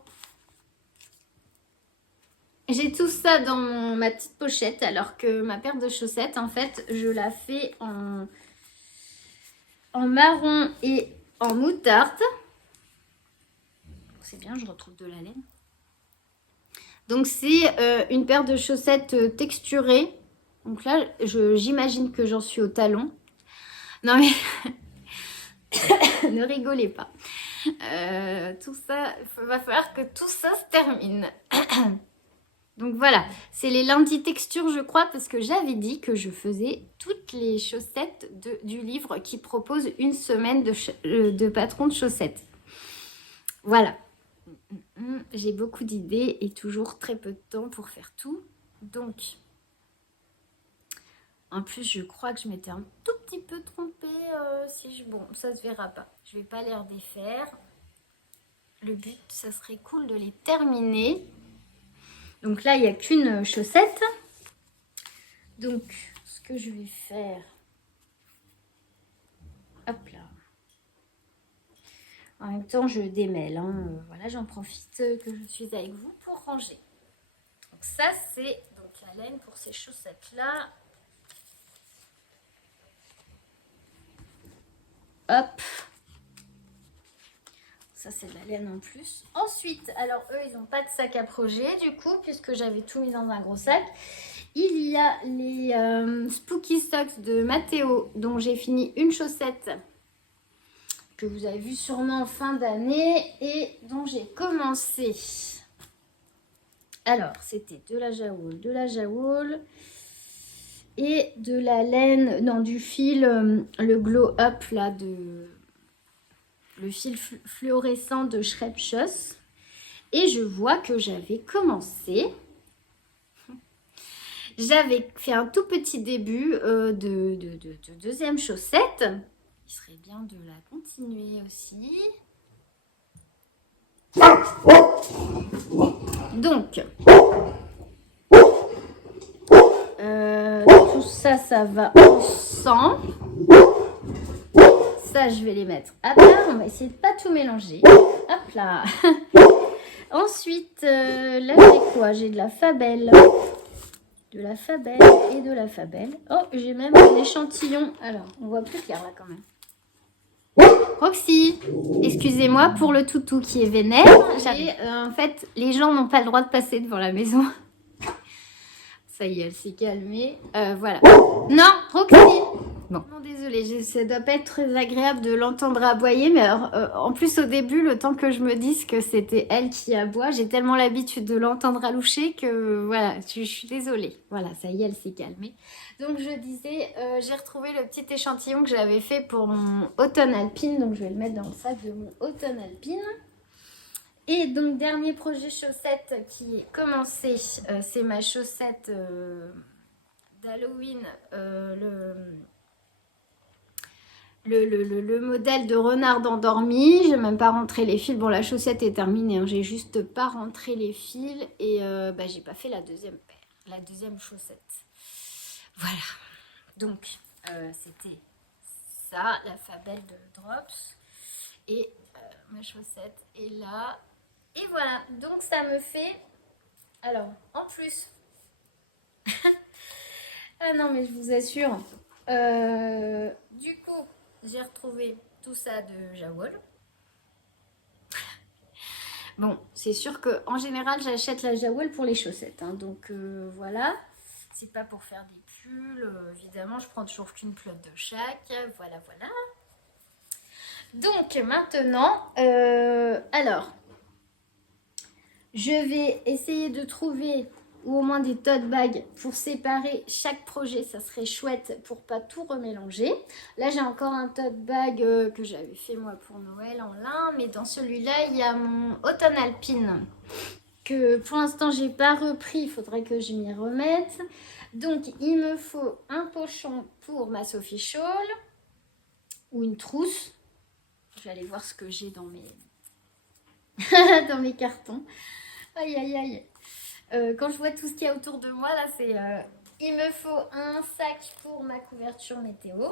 J'ai tout ça dans ma petite pochette, alors que ma paire de chaussettes, en fait, je la fais en marron et en moutarde. C'est bien, je retrouve de la laine. Donc, c'est une paire de chaussettes texturées. Donc là, j'imagine que j'en suis au talon. Non mais, ne rigolez pas. Tout ça, il va falloir que tout ça se termine. Donc voilà, c'est les lundis texture, je crois, parce que j'avais dit que je faisais toutes les chaussettes du livre qui propose une semaine de patron de chaussettes. Voilà. J'ai beaucoup d'idées et toujours très peu de temps pour faire tout. Donc, en plus, je crois que je m'étais un tout petit peu trompée. Bon, ça se verra pas. Je vais pas les redéfaire. Le but, ça serait cool de les terminer. Donc là, il n'y a qu'une chaussette. Donc, ce que je vais faire... Hop là. En même temps, je démêle. Hein. Voilà, j'en profite que je suis avec vous pour ranger. Donc ça, c'est donc la laine pour ces chaussettes-là. Hop. Ça, c'est de la laine en plus. Ensuite, alors eux, ils n'ont pas de sac à projet, du coup, puisque j'avais tout mis dans un gros sac. Il y a les Spooky Socks de Matteo, dont j'ai fini une chaussette que vous avez vu sûrement en fin d'année et dont j'ai commencé. Alors, c'était de la jawool et de la laine, non, du fil, le Glow Up, là, le fil fluorescent de Schreibschuss. Et je vois que j'avais commencé. J'avais fait un tout petit début de deuxième chaussette. Il serait bien de la continuer aussi. Donc, tout ça, ça va ensemble. Ça, je vais les mettre à part. On va essayer de pas tout mélanger. Hop là. Ensuite, là, j'ai quoi? J'ai de la Fabelle. de la Fabelle et de la Fabelle. Oh, j'ai même un échantillon. Alors, on voit plus clair là quand même. Roxy, excusez-moi pour le toutou qui est vénère. En fait, les gens n'ont pas le droit de passer devant la maison. Ça y est, elle s'est calmée. Voilà. Non, Roxy. Bon. Non, désolée, ça doit pas être très agréable de l'entendre aboyer, mais alors, en plus au début, le temps que je me dise que c'était elle qui aboie, j'ai tellement l'habitude de l'entendre aloucher que voilà, je suis désolée. Voilà, ça y est, elle s'est calmée. Donc je disais, j'ai retrouvé le petit échantillon que j'avais fait pour mon automne alpine, donc je vais le mettre dans le sac de mon automne alpine. Et donc dernier projet chaussette qui est commencé, c'est ma chaussette d'Halloween, le modèle de renard endormi. J'ai même pas rentré les fils. Bon, la chaussette est terminée, hein. J'ai juste pas rentré les fils et j'ai pas fait la deuxième paire, la deuxième chaussette. Voilà. Donc c'était ça, la Fabelle de Drops et ma chaussette est là. Et voilà. Donc ça me fait. Alors en plus. Ah non mais je vous assure. Du coup. J'ai retrouvé tout ça de Jawol. Bon, c'est sûr qu'en général, j'achète la Jawol pour les chaussettes. Hein, donc voilà. C'est pas pour faire des pulls. Évidemment, je prends toujours qu'une pelote de chaque. Voilà, voilà. Donc maintenant, alors, je vais essayer de trouver ou au moins des tote bags pour séparer chaque projet. Ça serait chouette pour pas tout remélanger. Là, j'ai encore un tote bag que j'avais fait moi pour Noël en lin. Mais dans celui-là, il y a mon automne alpine que pour l'instant, j'ai pas repris. Il faudrait que je m'y remette. Donc, il me faut un pochon pour ma Sophie Shawl ou une trousse. Je vais aller voir ce que j'ai dans mes... dans mes cartons. Aïe, aïe, aïe. Quand je vois tout ce qu'il y a autour de moi, là, c'est... il me faut un sac pour ma couverture météo.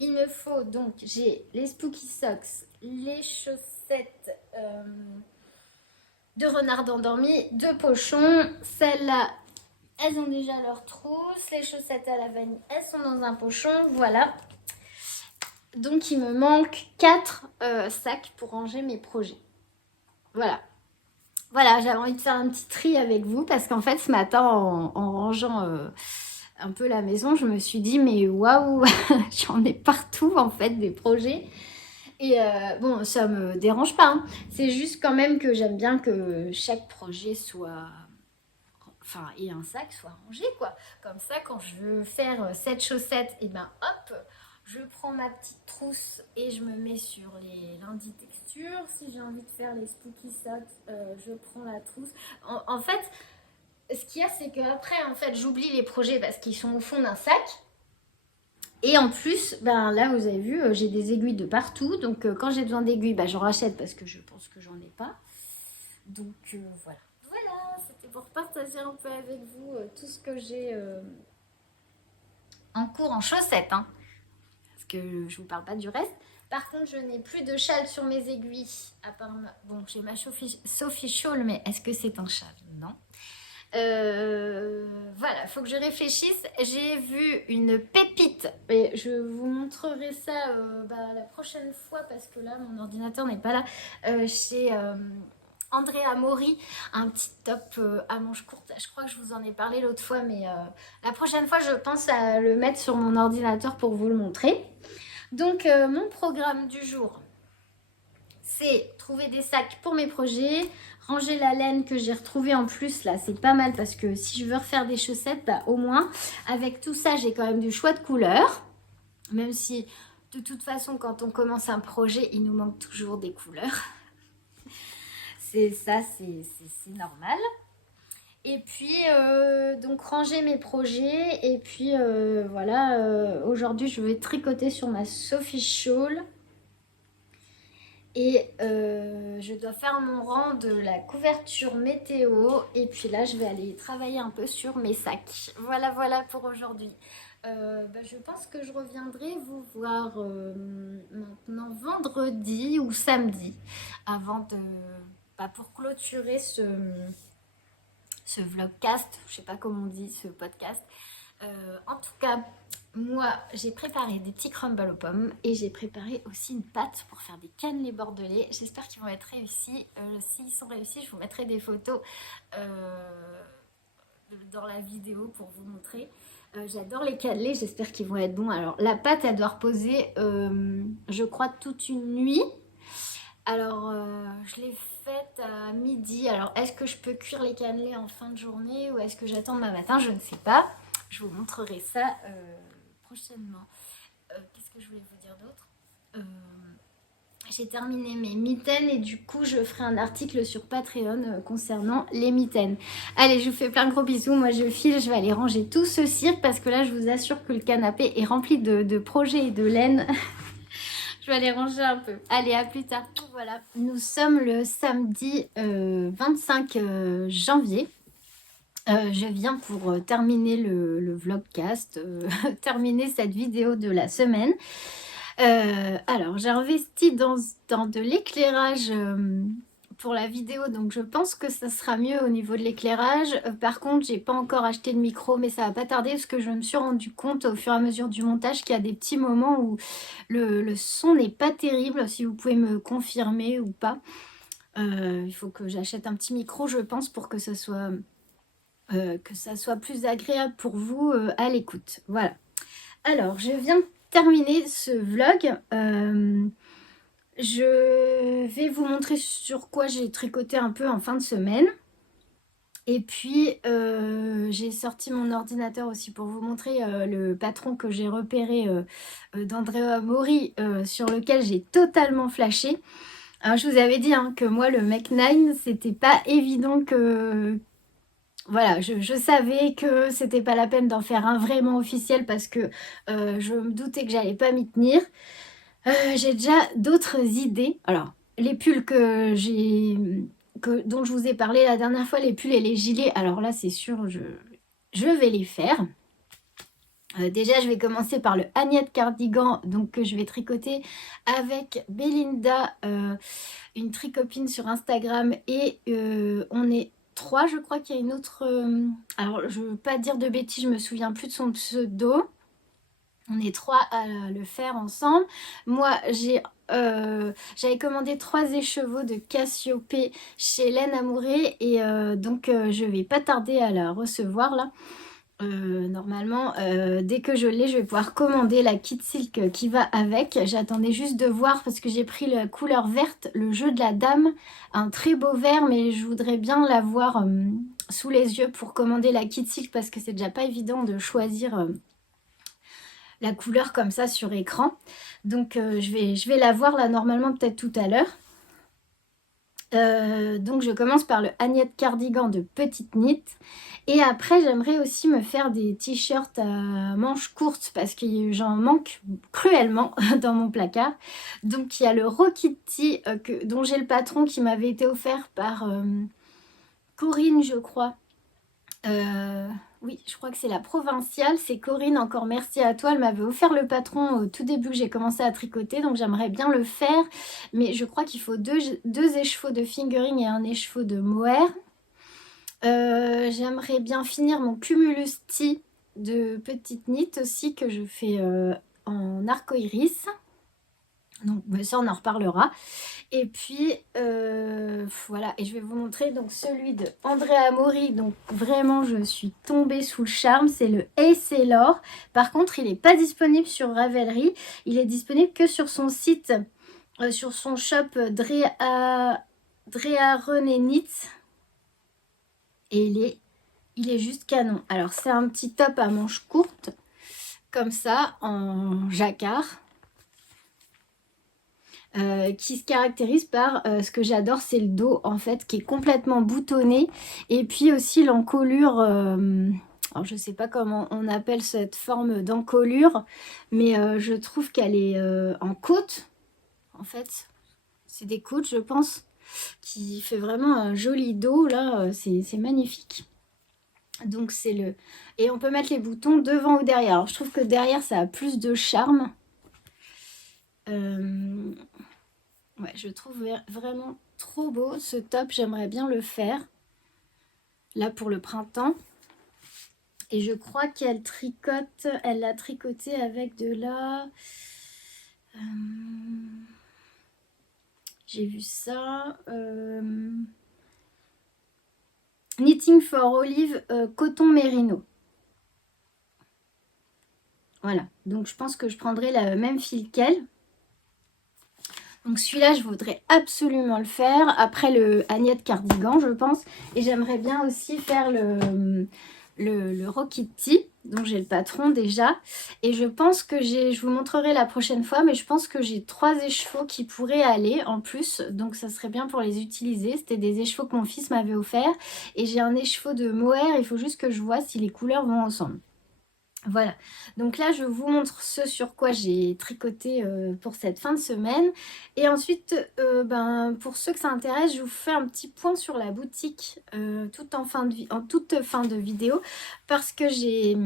Il me faut, donc, j'ai les Spooky Socks, les chaussettes de renard endormi, 2 pochons. Celles-là, elles ont déjà leur trousse. Les chaussettes à la vanille, elles sont dans un pochon. Voilà. Donc, il me manque 4 sacs pour ranger mes projets. Voilà. Voilà, j'avais envie de faire un petit tri avec vous parce qu'en fait, ce matin, en rangeant un peu la maison, je me suis dit, mais waouh, j'en ai partout en fait des projets. Et bon, ça me dérange pas, hein. C'est juste quand même que j'aime bien que chaque projet soit... Enfin, et un sac soit rangé, quoi. Comme ça, quand je veux faire cette chaussette, et ben hop, je prends ma petite trousse et je me mets sur les lundis texture. Si j'ai envie de faire les Spooky Socks, je prends la trousse. En fait, ce qu'il y a, c'est qu'après, en fait, j'oublie les projets parce qu'ils sont au fond d'un sac. Et en plus, ben là, vous avez vu, j'ai des aiguilles de partout. Donc, quand j'ai besoin d'aiguilles, ben, j'en rachète parce que je pense que j'en ai pas. Donc, voilà. Voilà, c'était pour partager un peu avec vous tout ce que j'ai en cours en chaussettes. Hein. Parce que je vous parle pas du reste. Par contre, je n'ai plus de châle sur mes aiguilles. À part bon, j'ai ma Sophie Shawl, mais est-ce que c'est un châle? Non. Voilà, il faut que je réfléchisse. J'ai vu une pépite et je vous montrerai ça la prochaine fois parce que là, mon ordinateur n'est pas là. Chez Andrea Mori, un petit top à manches courtes. Je crois que je vous en ai parlé l'autre fois, mais la prochaine fois, je pense à le mettre sur mon ordinateur pour vous le montrer. Donc, mon programme du jour, c'est trouver des sacs pour mes projets, ranger la laine que j'ai retrouvée en plus, là, c'est pas mal parce que si je veux refaire des chaussettes, bah, au moins, avec tout ça, j'ai quand même du choix de couleurs. Même si, de toute façon, quand on commence un projet, il nous manque toujours des couleurs. C'est ça, c'est normal. Et puis, donc, ranger mes projets. Et puis, voilà, aujourd'hui, je vais tricoter sur ma Sophie Shawl. Et je dois faire mon rang de la couverture météo. Et puis là, je vais aller travailler un peu sur mes sacs. Voilà, voilà pour aujourd'hui. Je pense que je reviendrai vous voir maintenant vendredi ou samedi. Avant de... pour clôturer ce vlogcast, je sais pas comment on dit, ce podcast. En tout cas, moi j'ai préparé des petits crumbles aux pommes et j'ai préparé aussi une pâte pour faire des cannelés bordelais. J'espère qu'ils vont être réussis. S'ils sont réussis, je vous mettrai des photos dans la vidéo pour vous montrer. J'adore les cannelés, j'espère qu'ils vont être bons. Alors la pâte elle doit reposer je crois toute une nuit. Alors je l'ai faite à midi. Alors est-ce que je peux cuire les cannelés en fin de journée ou est-ce que j'attends demain matin? Je ne sais pas. Je vous montrerai ça prochainement. Qu'est-ce que je voulais vous dire d'autre? J'ai terminé mes mitaines et du coup je ferai un article sur Patreon concernant les mitaines. Allez, je vous fais plein de gros bisous. Moi je file, je vais aller ranger tout ce cirque parce que là je vous assure que le canapé est rempli de projets et de laine. Je vais aller ranger un peu. Allez, à plus tard. Voilà, nous sommes le samedi 25 janvier. Je viens pour terminer le vlogcast, terminer cette vidéo de la semaine. Alors, j'ai investi dans de l'éclairage pour la vidéo, donc je pense que ça sera mieux au niveau de l'éclairage. Par contre, j'ai pas encore acheté de micro, mais ça va pas tarder parce que je me suis rendu compte au fur et à mesure du montage qu'il y a des petits moments où le son n'est pas terrible, si vous pouvez me confirmer ou pas. Il faut que j'achète un petit micro, je pense, pour que ça soit plus agréable pour vous à l'écoute. Voilà. Alors, je viens terminer ce vlog. Je vais vous montrer sur quoi j'ai tricoté un peu en fin de semaine. Et puis, j'ai sorti mon ordinateur aussi pour vous montrer le patron que j'ai repéré d'Andrea Mori, sur lequel j'ai totalement flashé. Alors, je vous avais dit que moi, le Mech 9, c'était pas évident que... Voilà, je savais que c'était pas la peine d'en faire un vraiment officiel parce que je me doutais que j'allais pas m'y tenir. J'ai déjà d'autres idées. Alors, les pulls dont je vous ai parlé la dernière fois, les pulls et les gilets, alors là, c'est sûr, je vais les faire. Déjà, je vais commencer par le Agnette cardigan, donc que je vais tricoter avec Belinda, une tricopine sur Instagram, et on est 3, je crois qu'il y a une autre... alors, je veux pas dire de bêtises, je me souviens plus de son pseudo. On est 3 à le faire ensemble. Moi, j'avais commandé 3 écheveaux de Cassiopée chez Laine Amourée et donc je vais pas tarder à la recevoir là. Normalement, dès que je l'ai, je vais pouvoir commander la kit silk qui va avec. J'attendais juste de voir parce que j'ai pris la couleur verte, le jeu de la dame, un très beau vert, mais je voudrais bien l'avoir sous les yeux pour commander la kit silk parce que c'est déjà pas évident de choisir la couleur comme ça sur écran. Donc je vais la voir là normalement peut-être tout à l'heure. Donc je commence par le Agnette cardigan de Petite Knit et après j'aimerais aussi me faire des t-shirts à manches courtes parce que j'en manque cruellement dans mon placard. Donc il y a le Rokitty dont j'ai le patron qui m'avait été offert par Corinne, je crois. Oui, je crois que c'est la provinciale, c'est Corinne, encore merci à toi, elle m'avait offert le patron au tout début que j'ai commencé à tricoter, donc j'aimerais bien le faire, mais je crois qu'il faut deux écheveaux de fingering et un écheveau de mohair. J'aimerais bien finir mon Cumulus Tea de Petite Knit aussi, que je fais en arco-iris, donc ça on en reparlera. Et puis voilà, et je vais vous montrer donc celui de Andrea Mori. Donc vraiment je suis tombée sous le charme, c'est le Ace et l'or. Par contre il n'est pas disponible sur Ravelry, il est disponible que sur son site, sur son shop Drea René Knits. Et il est juste canon. Alors c'est un petit top à manches courtes comme ça en jacquard. Qui se caractérise par ce que j'adore, c'est le dos en fait qui est complètement boutonné et puis aussi l'encolure, alors je sais pas comment on appelle cette forme d'encolure, mais je trouve qu'elle est en côte en fait, c'est des côtes je pense, qui fait vraiment un joli dos là, c'est magnifique. Donc c'est le... Et on peut mettre les boutons devant ou derrière. Alors je trouve que derrière ça a plus de charme. Ouais, je trouve vraiment trop beau ce top, j'aimerais bien le faire. là pour le printemps. Et je crois qu'elle tricote, elle l'a tricoté avec de la... j'ai vu ça. Knitting for Olive coton mérino. Voilà, donc je pense que je prendrai le même fil qu'elle. Donc celui-là, je voudrais absolument le faire. Après le Agnette cardigan, je pense. Et j'aimerais bien aussi faire le Rokitty. Donc j'ai le patron déjà. Et je pense que je vous montrerai la prochaine fois, mais je pense que j'ai 3 écheveaux qui pourraient aller en plus. Donc ça serait bien pour les utiliser. C'était des écheveaux que mon fils m'avait offert. Et j'ai un écheveau de mohair. Il faut juste que je vois si les couleurs vont ensemble. Voilà, donc là je vous montre ce sur quoi j'ai tricoté pour cette fin de semaine. Et ensuite, pour ceux que ça intéresse, je vous fais un petit point sur la boutique en toute fin de vidéo. Parce que j'ai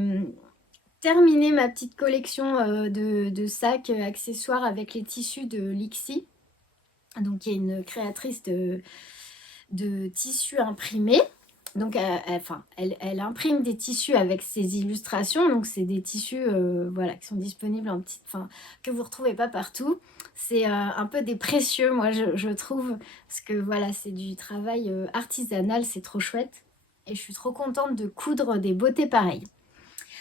terminé ma petite collection de sacs accessoires avec les tissus de Lixi. Donc il y a une créatrice de tissus imprimés. Donc, elle imprime des tissus avec ses illustrations. Donc, c'est des tissus voilà, qui sont disponibles en petite... Enfin, que vous ne retrouvez pas partout. C'est un peu des précieux, moi, je trouve. Parce que, voilà, c'est du travail artisanal. C'est trop chouette. Et je suis trop contente de coudre des beautés pareilles.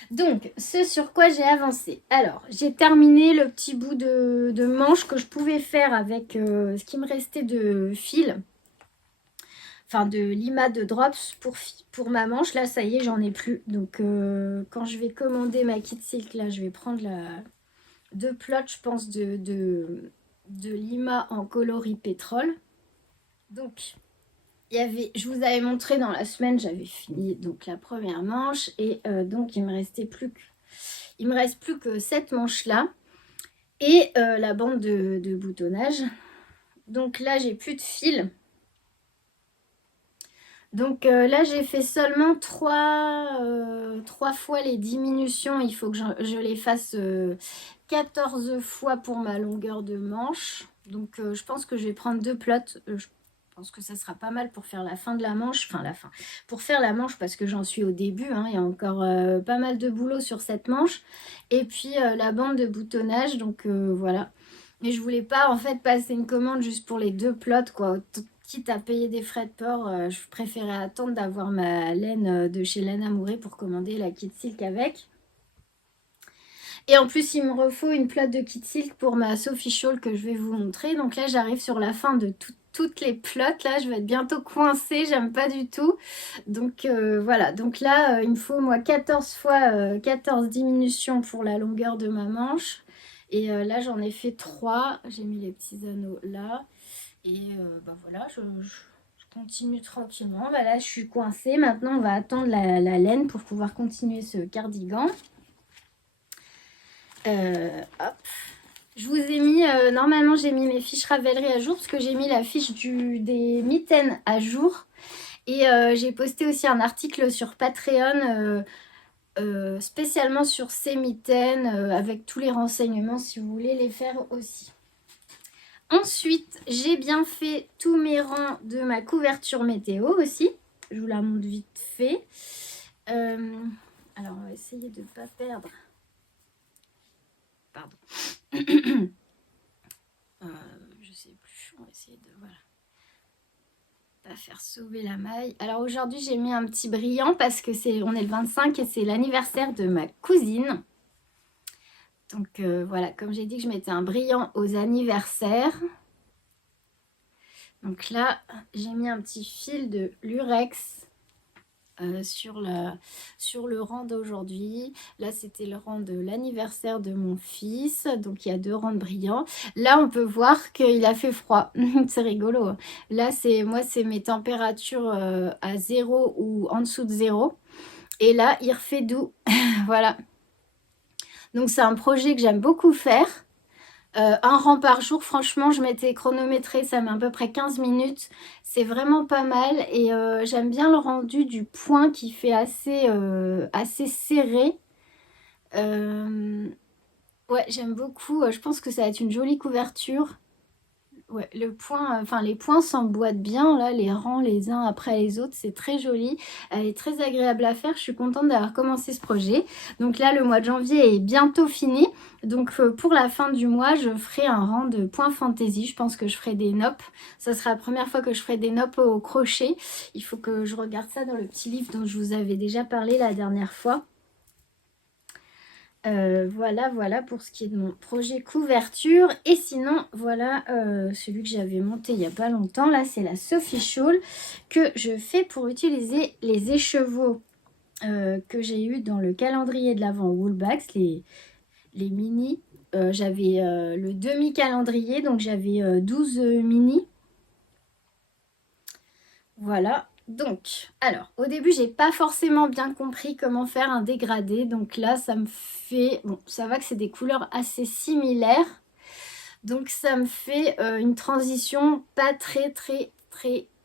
Donc, ce sur quoi j'ai avancé. Alors, j'ai terminé le petit bout de manche que je pouvais faire avec ce qui me restait de fil. Enfin de lima de drops pour ma manche. Là ça y est, j'en ai plus. Donc quand je vais commander ma kit silk, là je vais prendre 2 plots, je pense, de lima en coloris pétrole. Donc je vous avais montré dans la semaine, j'avais fini donc la première manche. Et donc il me reste plus que cette manche là. Et la bande de boutonnage. Donc là j'ai plus de fil. Donc là, j'ai fait seulement 3 fois les diminutions. Il faut que je les fasse 14 fois pour ma longueur de manche. Donc je pense que je vais prendre 2 plots. Je pense que ça sera pas mal pour faire la fin de la manche. Enfin, la fin. Pour faire la manche, parce que j'en suis au début. Hein, il y a encore pas mal de boulot sur cette manche. Et puis la bande de boutonnage. Donc voilà. Mais je voulais pas en fait passer une commande juste pour les 2 plots, quoi. Quitte à payer des frais de port, je préférais attendre d'avoir ma laine de chez Laine Amourée pour commander la kit silk avec. Et en plus, il me refaut une plotte de kit silk pour ma Sophie Shawl que je vais vous montrer. Donc là, j'arrive sur la fin de toutes les plottes. Là, je vais être bientôt coincée, j'aime pas du tout. Donc voilà, donc là, il me faut moi 14 fois 14 diminutions pour la longueur de ma manche. Et là, j'en ai fait 3. J'ai mis les petits anneaux là. Et voilà, je continue tranquillement. Là, je suis coincée. Maintenant, on va attendre la laine pour pouvoir continuer ce cardigan. Hop. Je vous ai mis, normalement, j'ai mis mes fiches Ravelry à jour parce que j'ai mis la fiche des mitaines à jour. Et j'ai posté aussi un article sur Patreon spécialement sur ces mitaines avec tous les renseignements si vous voulez les faire aussi. Ensuite, j'ai bien fait tous mes rangs de ma couverture météo aussi. Je vous la montre vite fait. Alors, on va essayer de ne pas perdre. Pardon. Je sais plus. On va essayer de... Voilà. Pas faire sauver la maille. Alors, aujourd'hui, j'ai mis un petit brillant parce que on est le 25 et c'est l'anniversaire de ma cousine. Donc, voilà. Comme j'ai dit que je mettais un brillant aux anniversaires. Donc là, j'ai mis un petit fil de lurex sur le rang d'aujourd'hui. Là, c'était le rang de l'anniversaire de mon fils. Donc, il y a 2 rangs de brillants. Là, on peut voir qu'il a fait froid. C'est rigolo. Là, moi, c'est mes températures à 0 ou en dessous de 0. Et là, il refait doux. Voilà. Donc, c'est un projet que j'aime beaucoup faire. Un rang par jour, franchement, je m'étais chronométrée, ça met à peu près 15 minutes. C'est vraiment pas mal et j'aime bien le rendu du point qui fait assez serré. Ouais, j'aime beaucoup. Je pense que ça va être une jolie couverture. Ouais, le point, enfin les points s'emboîtent bien, là, les rangs les uns après les autres, c'est très joli. Elle est très agréable à faire, je suis contente d'avoir commencé ce projet. Donc là, le mois de janvier est bientôt fini. Donc pour la fin du mois, je ferai un rang de points fantaisie. Je pense que je ferai des noppes. Ça sera la première fois que je ferai des noppes au crochet. Il faut que je regarde ça dans le petit livre dont je vous avais déjà parlé la dernière fois. Voilà pour ce qui est de mon projet couverture. Et sinon, voilà celui que j'avais monté il n'y a pas longtemps. Là, c'est la Sophie Shawl que je fais pour utiliser les écheveaux que j'ai eu dans le calendrier de l'Avent Woolbags, les mini. J'avais le demi-calendrier, donc j'avais 12 mini. Voilà. Donc, alors, au début, j'ai pas forcément bien compris comment faire un dégradé. Donc là, ça me fait... Bon, ça va que c'est des couleurs assez similaires. Donc, ça me fait une transition pas très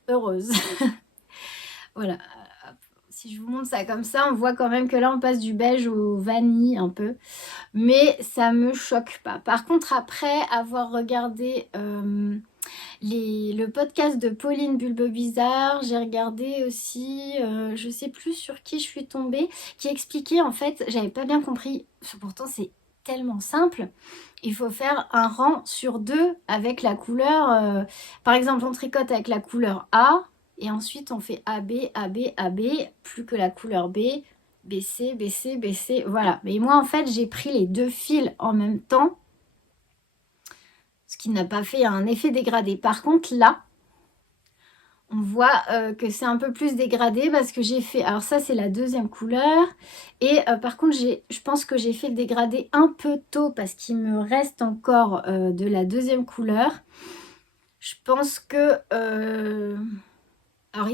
heureuse. Voilà. Si je vous montre ça comme ça, on voit quand même que là, on passe du beige au vanille un peu. Mais ça me choque pas. Par contre, après avoir regardé... le podcast de Pauline Bulbe Bizarre, j'ai regardé aussi, je sais plus sur qui je suis tombée, qui expliquait en fait, j'avais pas bien compris, pourtant c'est tellement simple, il faut faire un rang sur deux avec la couleur, par exemple on tricote avec la couleur A, et ensuite on fait AB, AB, AB, plus que la couleur B, BC, BC, BC, voilà. Mais moi en fait j'ai pris les deux fils en même temps, ce qui n'a pas fait un effet dégradé. Par contre, là, on voit que c'est un peu plus dégradé parce que j'ai fait... Alors ça, c'est la deuxième couleur. Et par contre, je pense que j'ai fait le dégradé un peu tôt parce qu'il me reste encore de la deuxième couleur. Je pense que... Alors,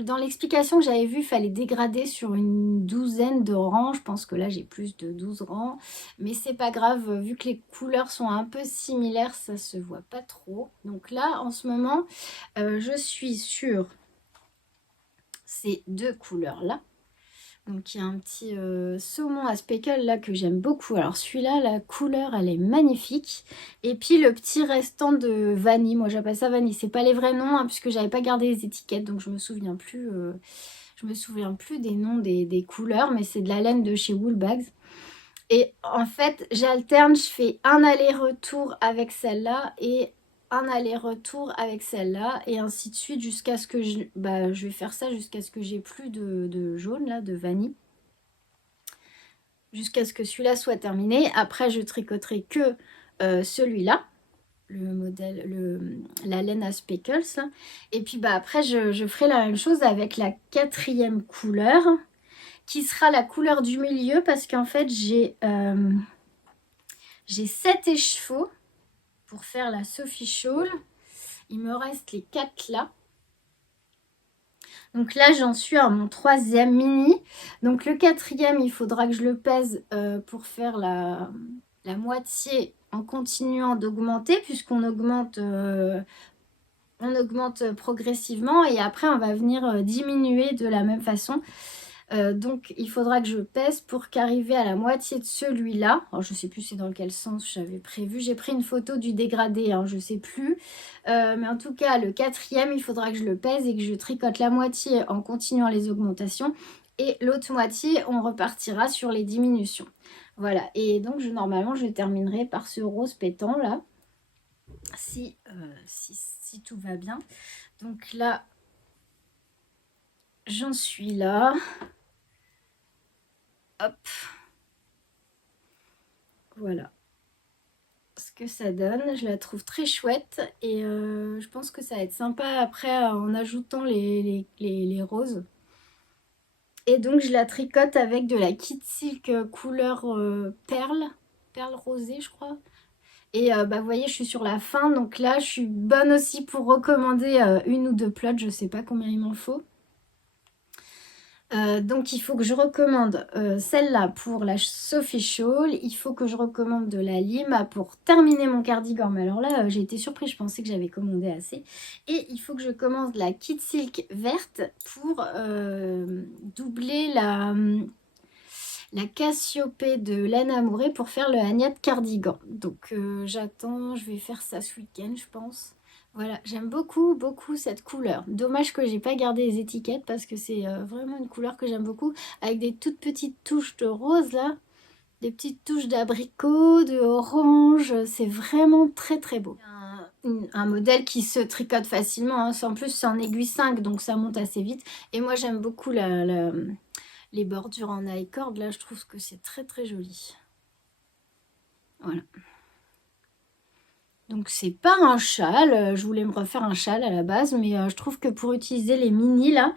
dans l'explication que j'avais vue, il fallait dégrader sur une douzaine de rangs. Je pense que là, j'ai plus de 12 rangs. Mais c'est pas grave, vu que les couleurs sont un peu similaires, ça se voit pas trop. Donc là, en ce moment, je suis sur ces deux couleurs-là. Donc il y a un petit saumon à speckle là que j'aime beaucoup. Alors celui-là, la couleur, elle est magnifique. Et puis le petit restant de vanille, moi j'appelle ça vanille. C'est pas les vrais noms hein, puisque j'avais pas gardé les étiquettes, donc je me souviens plus. Je me souviens plus des noms des couleurs, mais c'est de la laine de chez Woolbags. Et en fait, j'alterne, je fais un aller-retour avec celle-là et un aller-retour avec celle-là et ainsi de suite jusqu'à ce que je vais faire ça jusqu'à ce que j'ai plus de jaune là, de vanille. Jusqu'à ce que celui-là soit terminé. Après, je tricoterai que celui-là, le modèle, la laine à speckles. Et puis après, je ferai la même chose avec la quatrième couleur, qui sera la couleur du milieu parce qu'en fait, j'ai 7 écheveaux pour faire la Sophie Shawl. Il me reste les 4 là. Donc là, j'en suis à mon 3e mini. Donc le 4e, il faudra que je le pèse pour faire la moitié en continuant d'augmenter puisqu'on augmente, on augmente progressivement et après, on va venir diminuer de la même façon. Donc il faudra que je pèse pour qu'arriver à la moitié de celui-là. Alors je sais plus c'est dans quel sens j'avais prévu. J'ai pris une photo du dégradé, hein, je sais plus. Mais en tout cas le 4e, il faudra que je le pèse et que je tricote la moitié en continuant les augmentations. Et l'autre moitié, on repartira sur les diminutions. Voilà, et donc normalement je terminerai par ce rose pétant là. Si tout va bien. Donc là, j'en suis là. Hop. Voilà ce que ça donne. Je la trouve très chouette et je pense que ça va être sympa après en ajoutant les roses. Et donc je la tricote avec de la Kit Silk couleur perle rosée je crois. Et vous voyez je suis sur la fin donc là je suis bonne aussi pour recommander une ou deux plots, je sais pas combien il m'en faut. Donc il faut que je recommande celle-là pour la Sophie Shawl. Il faut que je recommande de la Lima pour terminer mon cardigan. Mais alors là, j'ai été surprise, je pensais que j'avais commandé assez. Et il faut que je commande la Kit Silk verte pour doubler la Cassiopée de laine amourée pour faire le Agnat cardigan. Donc j'attends, je vais faire ça ce week-end, je pense. Voilà, j'aime beaucoup, beaucoup cette couleur. Dommage que j'ai pas gardé les étiquettes parce que c'est vraiment une couleur que j'aime beaucoup. Avec des toutes petites touches de rose là. Des petites touches d'abricot, de orange. C'est vraiment très très beau. Un modèle qui se tricote facilement. Hein. En plus, c'est en aiguille 5, donc ça monte assez vite. Et moi, j'aime beaucoup les bordures en I-cord. Là, je trouve que c'est très très joli. Voilà. Donc c'est pas un châle, je voulais me refaire un châle à la base, mais je trouve que pour utiliser les mini là,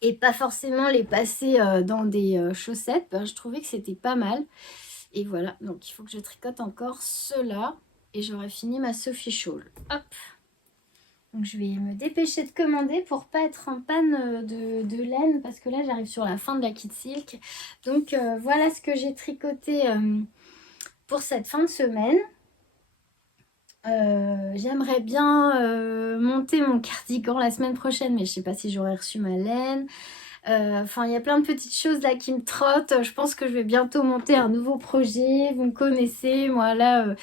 et pas forcément les passer dans des chaussettes, ben, je trouvais que c'était pas mal. Et voilà, donc il faut que je tricote encore cela, et j'aurai fini ma Sophie Shawl. Hop. Donc je vais me dépêcher de commander pour pas être en panne de laine, parce que là j'arrive sur la fin de la kit silk. Donc voilà ce que j'ai tricoté pour cette fin de semaine. J'aimerais bien monter mon cardigan la semaine prochaine, mais je sais pas si j'aurai reçu ma laine. Enfin, il y a plein de petites choses là qui me trottent. Je pense que je vais bientôt monter un nouveau projet. Vous me connaissez, moi là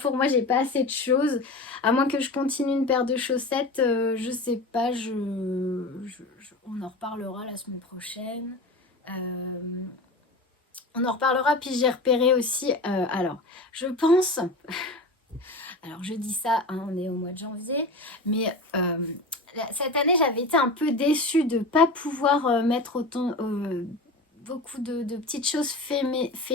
pour moi, j'ai pas assez de choses. À moins que je continue une paire de chaussettes, je sais pas. On en reparlera la semaine prochaine. On en reparlera. Puis j'ai repéré aussi. Alors, je pense. Alors je dis ça, hein, on est au mois de janvier, mais cette année j'avais été un peu déçue de ne pas pouvoir mettre beaucoup de petites choses fait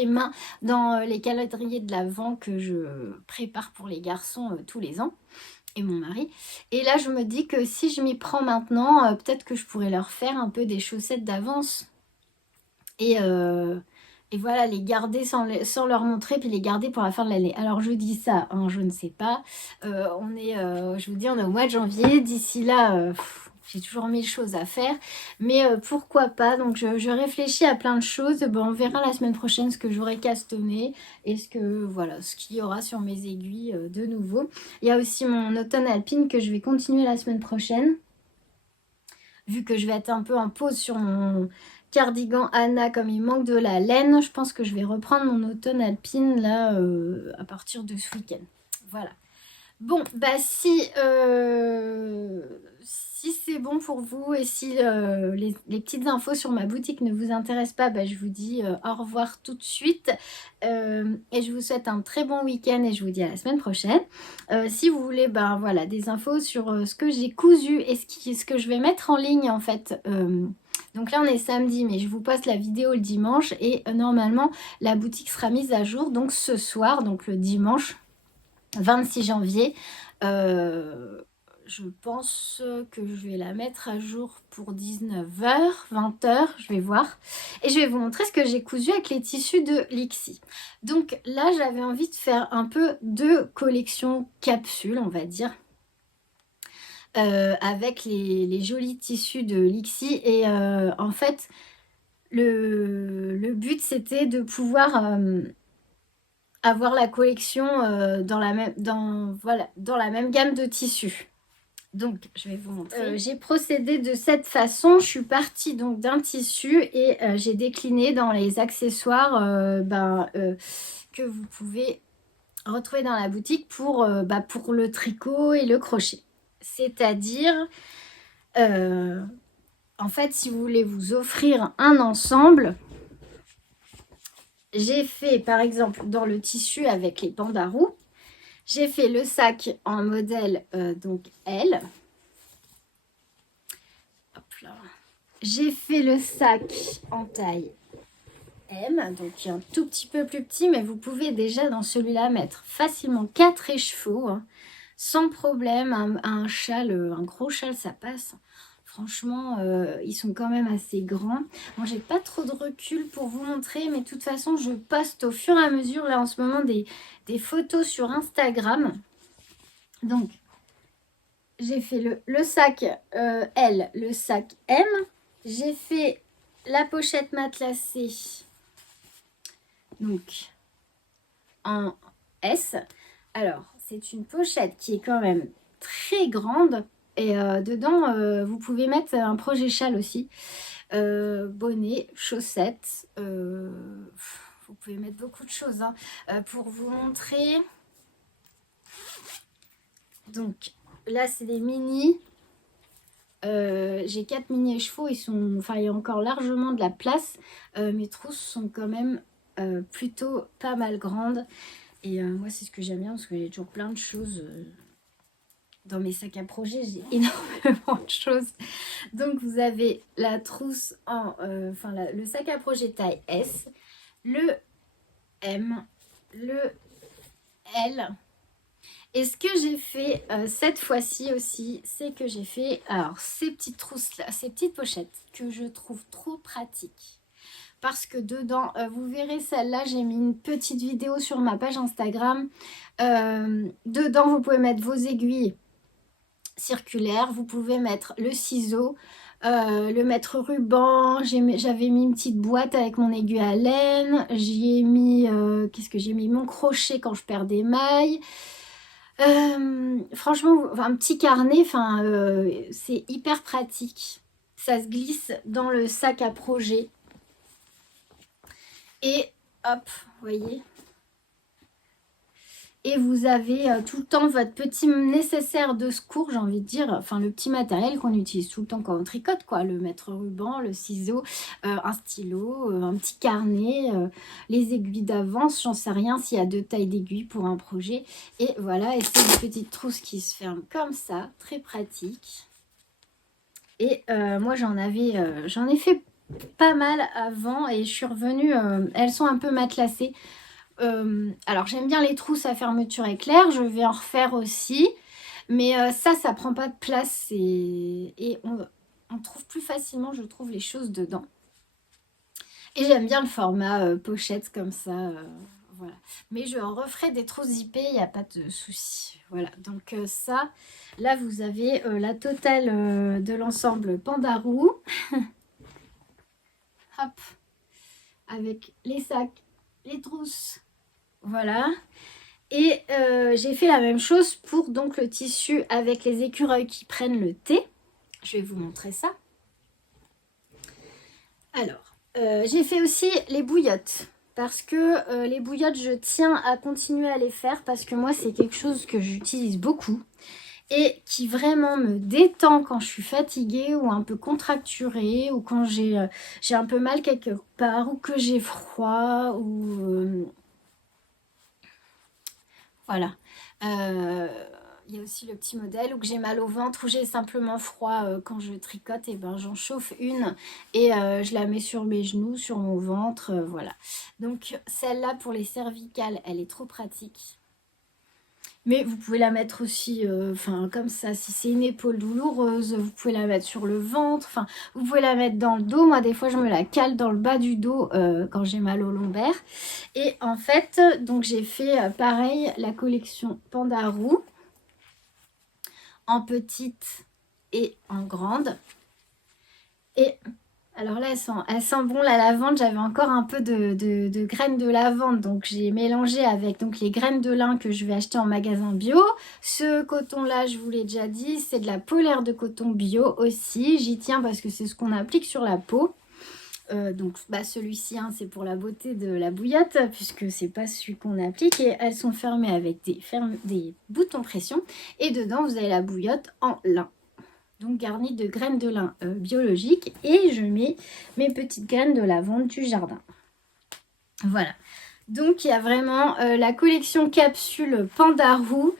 main dans les calendriers de l'Avent que je prépare pour les garçons tous les ans et mon mari. Et là je me dis que si je m'y prends maintenant, peut-être que je pourrais leur faire un peu des chaussettes d'avance. Et voilà, les garder sans leur montrer, puis les garder pour la fin de l'année. Alors je dis ça, hein, je ne sais pas. Je vous dis, on est au mois de janvier. D'ici là, j'ai toujours 1000 choses à faire. Mais pourquoi pas? Donc je réfléchis à plein de choses. Bon, on verra la semaine prochaine ce que j'aurai castonné et ce qu'il y aura sur mes aiguilles de nouveau. Il y a aussi mon automne alpine que je vais continuer la semaine prochaine. Vu que je vais être un peu en pause sur mon cardigan Anna, comme il manque de la laine, je pense que je vais reprendre mon automne alpine là à partir de ce week-end. Voilà. Bon, bah si c'est bon pour vous et si les petites infos sur ma boutique ne vous intéressent pas, bah, je vous dis au revoir tout de suite. Et je vous souhaite un très bon week-end et je vous dis à la semaine prochaine. Si vous voulez ben, voilà, des infos sur ce que j'ai cousu et ce que je vais mettre en ligne en fait. Donc là on est samedi, mais je vous poste la vidéo le dimanche et normalement la boutique sera mise à jour donc ce soir, donc le dimanche 26 janvier. Je pense que je vais la mettre à jour pour 19h, 20h, je vais voir. Et je vais vous montrer ce que j'ai cousu avec les tissus de Lixi. Donc là, j'avais envie de faire un peu de collection capsule, on va dire. Avec les jolis tissus de Lixi. Et en fait, le but, c'était de pouvoir avoir la collection dans la même gamme de tissus. Donc, je vais vous montrer. J'ai procédé de cette façon. Je suis partie donc d'un tissu et j'ai décliné dans les accessoires que vous pouvez retrouver dans la boutique pour le tricot et le crochet. C'est-à-dire, en fait, si vous voulez vous offrir un ensemble, j'ai fait par exemple dans le tissu avec les pandarous, j'ai fait le sac en modèle donc L. Hop là. J'ai fait le sac en taille M, donc un tout petit peu plus petit, mais vous pouvez déjà dans celui-là mettre facilement 4 écheveaux, hein, sans problème. Un châle, un gros châle, ça passe. Franchement, ils sont quand même assez grands. Bon, j'ai pas trop de recul pour vous montrer, mais de toute façon, je poste au fur et à mesure, là, en ce moment, des photos sur Instagram. Donc, j'ai fait le sac L, le sac M. J'ai fait la pochette matelassée, donc, en S. Alors, c'est une pochette qui est quand même très grande. Et dedans, vous pouvez mettre un projet châle aussi. Bonnet, chaussettes. Vous pouvez mettre beaucoup de choses. Hein. Pour vous montrer... Donc là, c'est des mini. J'ai 4 mini écheveaux. Enfin, il y a encore largement de la place. Mes trousses sont quand même plutôt pas mal grandes. Et moi, c'est ce que j'aime bien parce que j'ai toujours plein de choses. Dans mes sacs à projet, j'ai énormément de choses. Donc, vous avez la trousse le sac à projet taille S, le M, le L. Et ce que j'ai fait cette fois-ci aussi, c'est que j'ai fait ces petites trousses-là, ces petites pochettes que je trouve trop pratiques. Parce que dedans, vous verrez celle-là, j'ai mis une petite vidéo sur ma page Instagram. Dedans, vous pouvez mettre vos aiguilles circulaires, vous pouvez mettre le ciseau, le mètre ruban, j'avais mis une petite boîte avec mon aiguille à laine, j'y ai mis, qu'est-ce que j'ai mis, mon crochet quand je perds des mailles. Franchement, un petit carnet, c'est hyper pratique. Ça se glisse dans le sac à projet. Et hop, vous voyez. Et vous avez tout le temps votre petit nécessaire de secours, j'ai envie de dire, enfin le petit matériel qu'on utilise tout le temps quand on tricote, quoi. Le mètre ruban, le ciseau, un stylo, un petit carnet, les aiguilles d'avance, j'en sais rien s'il y a 2 tailles d'aiguilles pour un projet. Et voilà, et c'est une petite trousse qui se ferme comme ça, très pratique. Et moi j'en ai fait pas mal avant et je suis revenue, elles sont un peu matelassées. Alors j'aime bien les trousses à fermeture éclair, je vais en refaire aussi, mais ça prend pas de place et on trouve plus facilement, je trouve, les choses dedans. Et j'aime bien le format pochette comme ça, voilà. Mais je referai des trousses zippées, il n'y a pas de souci. Voilà, donc ça, là vous avez la totale de l'ensemble Pandarou. Hop, avec les sacs, les trousses. Voilà. Et j'ai fait la même chose pour donc le tissu avec les écureuils qui prennent le thé. Je vais vous montrer ça. Alors, j'ai fait aussi les bouillottes. Parce que les bouillottes, je tiens à continuer à les faire parce que moi, c'est quelque chose que j'utilise beaucoup et qui vraiment me détend quand je suis fatiguée ou un peu contracturée ou quand j'ai un peu mal quelque part ou que j'ai froid ou... Voilà. Il y a aussi le petit modèle où j'ai mal au ventre, où j'ai simplement froid quand je tricote, et ben j'en chauffe une et je la mets sur mes genoux, sur mon ventre, voilà. Donc celle-là pour les cervicales, elle est trop pratique. Mais vous pouvez la mettre aussi, comme ça, si c'est une épaule douloureuse, vous pouvez la mettre sur le ventre, vous pouvez la mettre dans le dos. Moi, des fois, je me la cale dans le bas du dos quand j'ai mal au lombaire. Et en fait, donc j'ai fait pareil, la collection Pandarou, en petite et en grande. Et... alors là, elles sent bon la lavande. J'avais encore un peu de graines de lavande. Donc, j'ai mélangé avec donc, les graines de lin que je vais acheter en magasin bio. Ce coton-là, je vous l'ai déjà dit, c'est de la polaire de coton bio aussi. J'y tiens parce que c'est ce qu'on applique sur la peau. Donc, celui-ci, c'est pour la beauté de la bouillotte puisque c'est pas celui qu'on applique. Et elles sont fermées avec des boutons pression. Et dedans, vous avez la bouillotte en lin. Donc garnie de graines de lin biologiques. Et je mets mes petites graines de lavande du jardin. Voilà. Donc il y a vraiment la collection capsule Pandarou.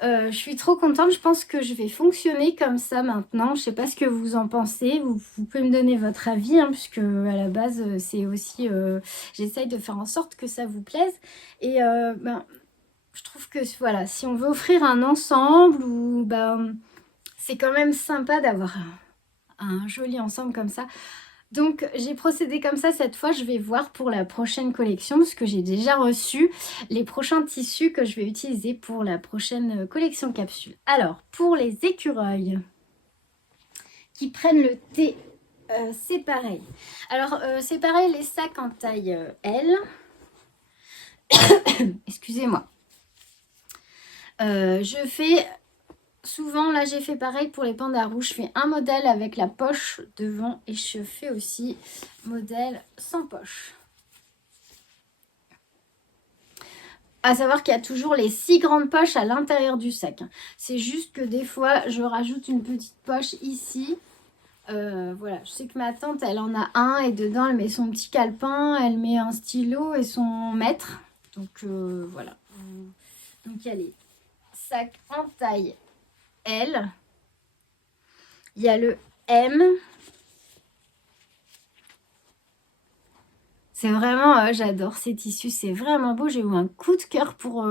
Je suis trop contente. Je pense que je vais fonctionner comme ça maintenant. Je ne sais pas ce que vous en pensez. Vous pouvez me donner votre avis. Puisque à la base, c'est aussi... j'essaye de faire en sorte que ça vous plaise. Et je trouve que voilà, si on veut offrir un ensemble ou... c'est quand même sympa d'avoir un joli ensemble comme ça. Donc j'ai procédé comme ça cette fois. Je vais voir pour la prochaine collection parce que j'ai déjà reçu les prochains tissus que je vais utiliser pour la prochaine collection capsule. Alors pour les écureuils qui prennent le thé, c'est pareil. Alors c'est pareil, les sacs en taille L. Excusez-moi. Je fais... souvent, là, j'ai fait pareil pour les Pandarou. Je fais un modèle avec la poche devant et je fais aussi modèle sans poche. À savoir qu'il y a toujours les 6 grandes poches à l'intérieur du sac. C'est juste que des fois, je rajoute une petite poche ici. Voilà, je sais que ma tante, elle en a un et dedans, elle met son petit calepin, elle met un stylo et son mètre. Donc voilà. Donc il y a les sacs en taille L. Il y a le M. C'est vraiment, j'adore ces tissus, c'est vraiment beau. J'ai eu un coup de cœur pour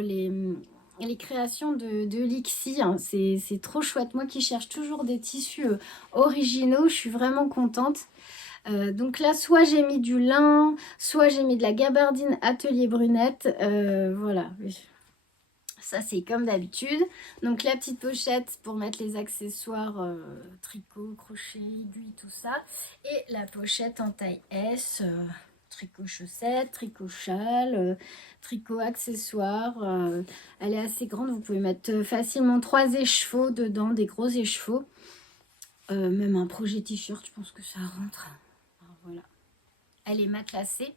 les créations de Lixi, hein. C'est trop chouette. Moi qui cherche toujours des tissus originaux, je suis vraiment contente. Donc là, soit j'ai mis du lin, soit j'ai mis de la gabardine atelier brunette. Voilà, ça c'est comme d'habitude. Donc la petite pochette pour mettre les accessoires tricot, crochet, aiguille, tout ça. Et la pochette en taille S, tricot chaussette, tricot châle, tricot accessoires. Elle est assez grande, vous pouvez mettre facilement 3 écheveaux dedans, des gros écheveaux. Même un projet t-shirt, je pense que ça rentre. Alors, voilà. Elle est matelassée.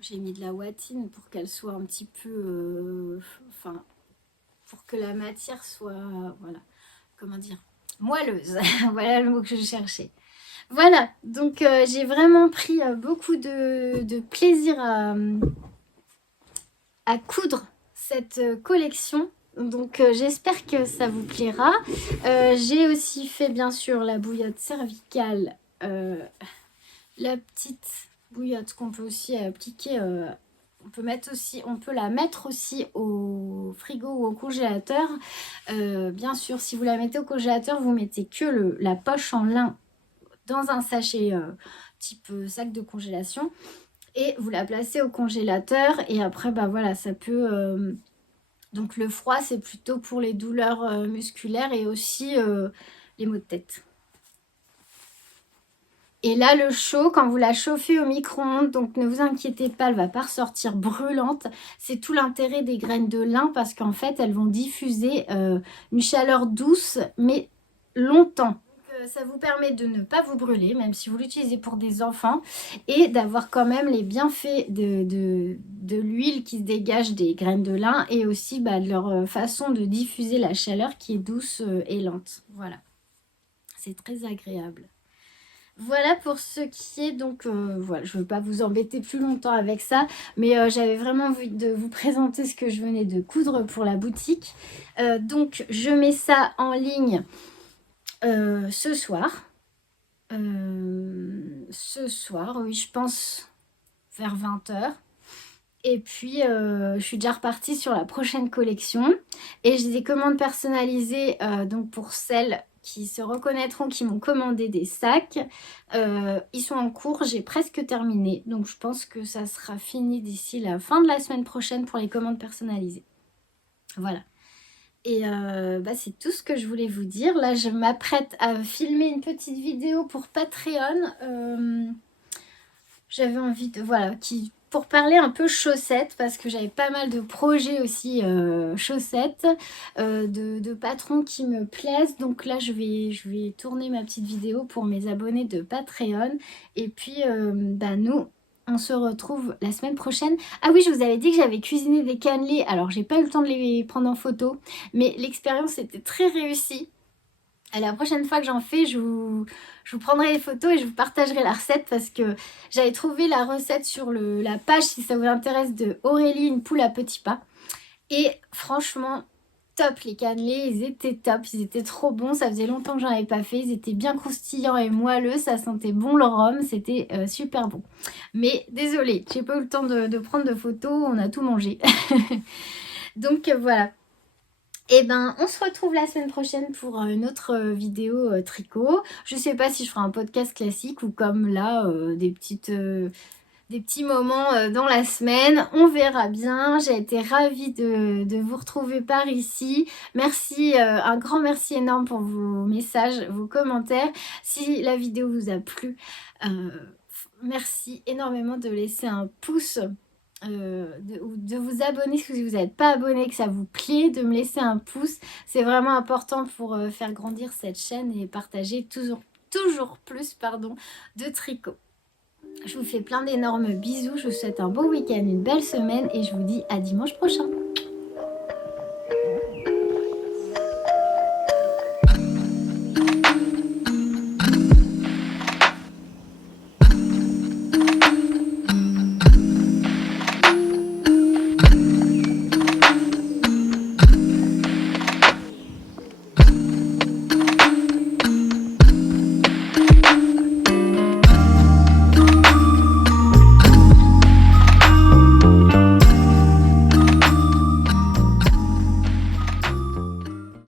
J'ai mis de la watine pour qu'elle soit un petit peu... Enfin, pour que la matière soit... Voilà, comment dire, moelleuse. Voilà le mot que je cherchais. Voilà, donc j'ai vraiment pris beaucoup de plaisir à coudre cette collection. Donc j'espère que ça vous plaira. J'ai aussi fait bien sûr la bouillotte cervicale, la petite bouillotte qu'on peut aussi appliquer. On peut la mettre aussi au frigo ou au congélateur. Bien sûr, si vous la mettez au congélateur, vous mettez que la poche en lin dans un sachet type sac de congélation et vous la placez au congélateur. Et après, bah voilà, ça peut... donc le froid, c'est plutôt pour les douleurs musculaires et aussi les maux de tête. Et là, le chaud, quand vous la chauffez au micro-ondes, donc ne vous inquiétez pas, elle ne va pas ressortir brûlante. C'est tout l'intérêt des graines de lin parce qu'en fait, elles vont diffuser une chaleur douce, mais longtemps. Donc, ça vous permet de ne pas vous brûler, même si vous l'utilisez pour des enfants, et d'avoir quand même les bienfaits de l'huile qui se dégage des graines de lin et aussi bah, de leur façon de diffuser la chaleur qui est douce et lente. Voilà, c'est très agréable. Voilà pour ce qui est, donc voilà, je ne veux pas vous embêter plus longtemps avec ça, mais j'avais vraiment envie de vous présenter ce que je venais de coudre pour la boutique. Donc je mets ça en ligne ce soir. Ce soir, oui, je pense vers 20h. Et puis, je suis déjà repartie sur la prochaine collection. Et j'ai des commandes personnalisées donc pour celles qui se reconnaîtront, qui m'ont commandé des sacs. Ils sont en cours, j'ai presque terminé. Donc, je pense que ça sera fini d'ici la fin de la semaine prochaine pour les commandes personnalisées. Voilà. Et bah, c'est tout ce que je voulais vous dire. Là, je m'apprête à filmer une petite vidéo pour Patreon. J'avais envie de... Voilà, pour parler un peu chaussettes, parce que j'avais pas mal de projets aussi chaussettes, de patrons qui me plaisent. Donc là, je vais tourner ma petite vidéo pour mes abonnés de Patreon. Et puis, bah, nous, on se retrouve la semaine prochaine. Ah oui, je vous avais dit que j'avais cuisiné des cannelés. Alors, j'ai pas eu le temps de les prendre en photo, mais l'expérience était très réussie. Et la prochaine fois que j'en fais, je vous prendrai les photos et je vous partagerai la recette parce que j'avais trouvé la recette sur la page, si ça vous intéresse, de Aurélie, une poule à petits pas. Et franchement, top les cannelés, ils étaient top, ils étaient trop bons, ça faisait longtemps que j'en avais pas fait, ils étaient bien croustillants et moelleux, ça sentait bon le rhum, c'était super bon. Mais désolée, j'ai pas eu le temps de prendre de photos, on a tout mangé. Donc voilà. Et ben, on se retrouve la semaine prochaine pour une autre vidéo tricot. Je sais pas si je ferai un podcast classique ou comme là, des petits moments dans la semaine. On verra bien. J'ai été ravie de vous retrouver par ici. Merci, un grand merci énorme pour vos messages, vos commentaires. Si la vidéo vous a plu, merci énormément de laisser un pouce. De vous abonner si vous n'êtes pas abonné, que ça vous plaît, de me laisser un pouce. C'est vraiment important pour faire grandir cette chaîne et partager toujours plus de tricot. Je vous fais plein d'énormes bisous, je vous souhaite un beau week-end, une belle semaine et je vous dis à dimanche prochain.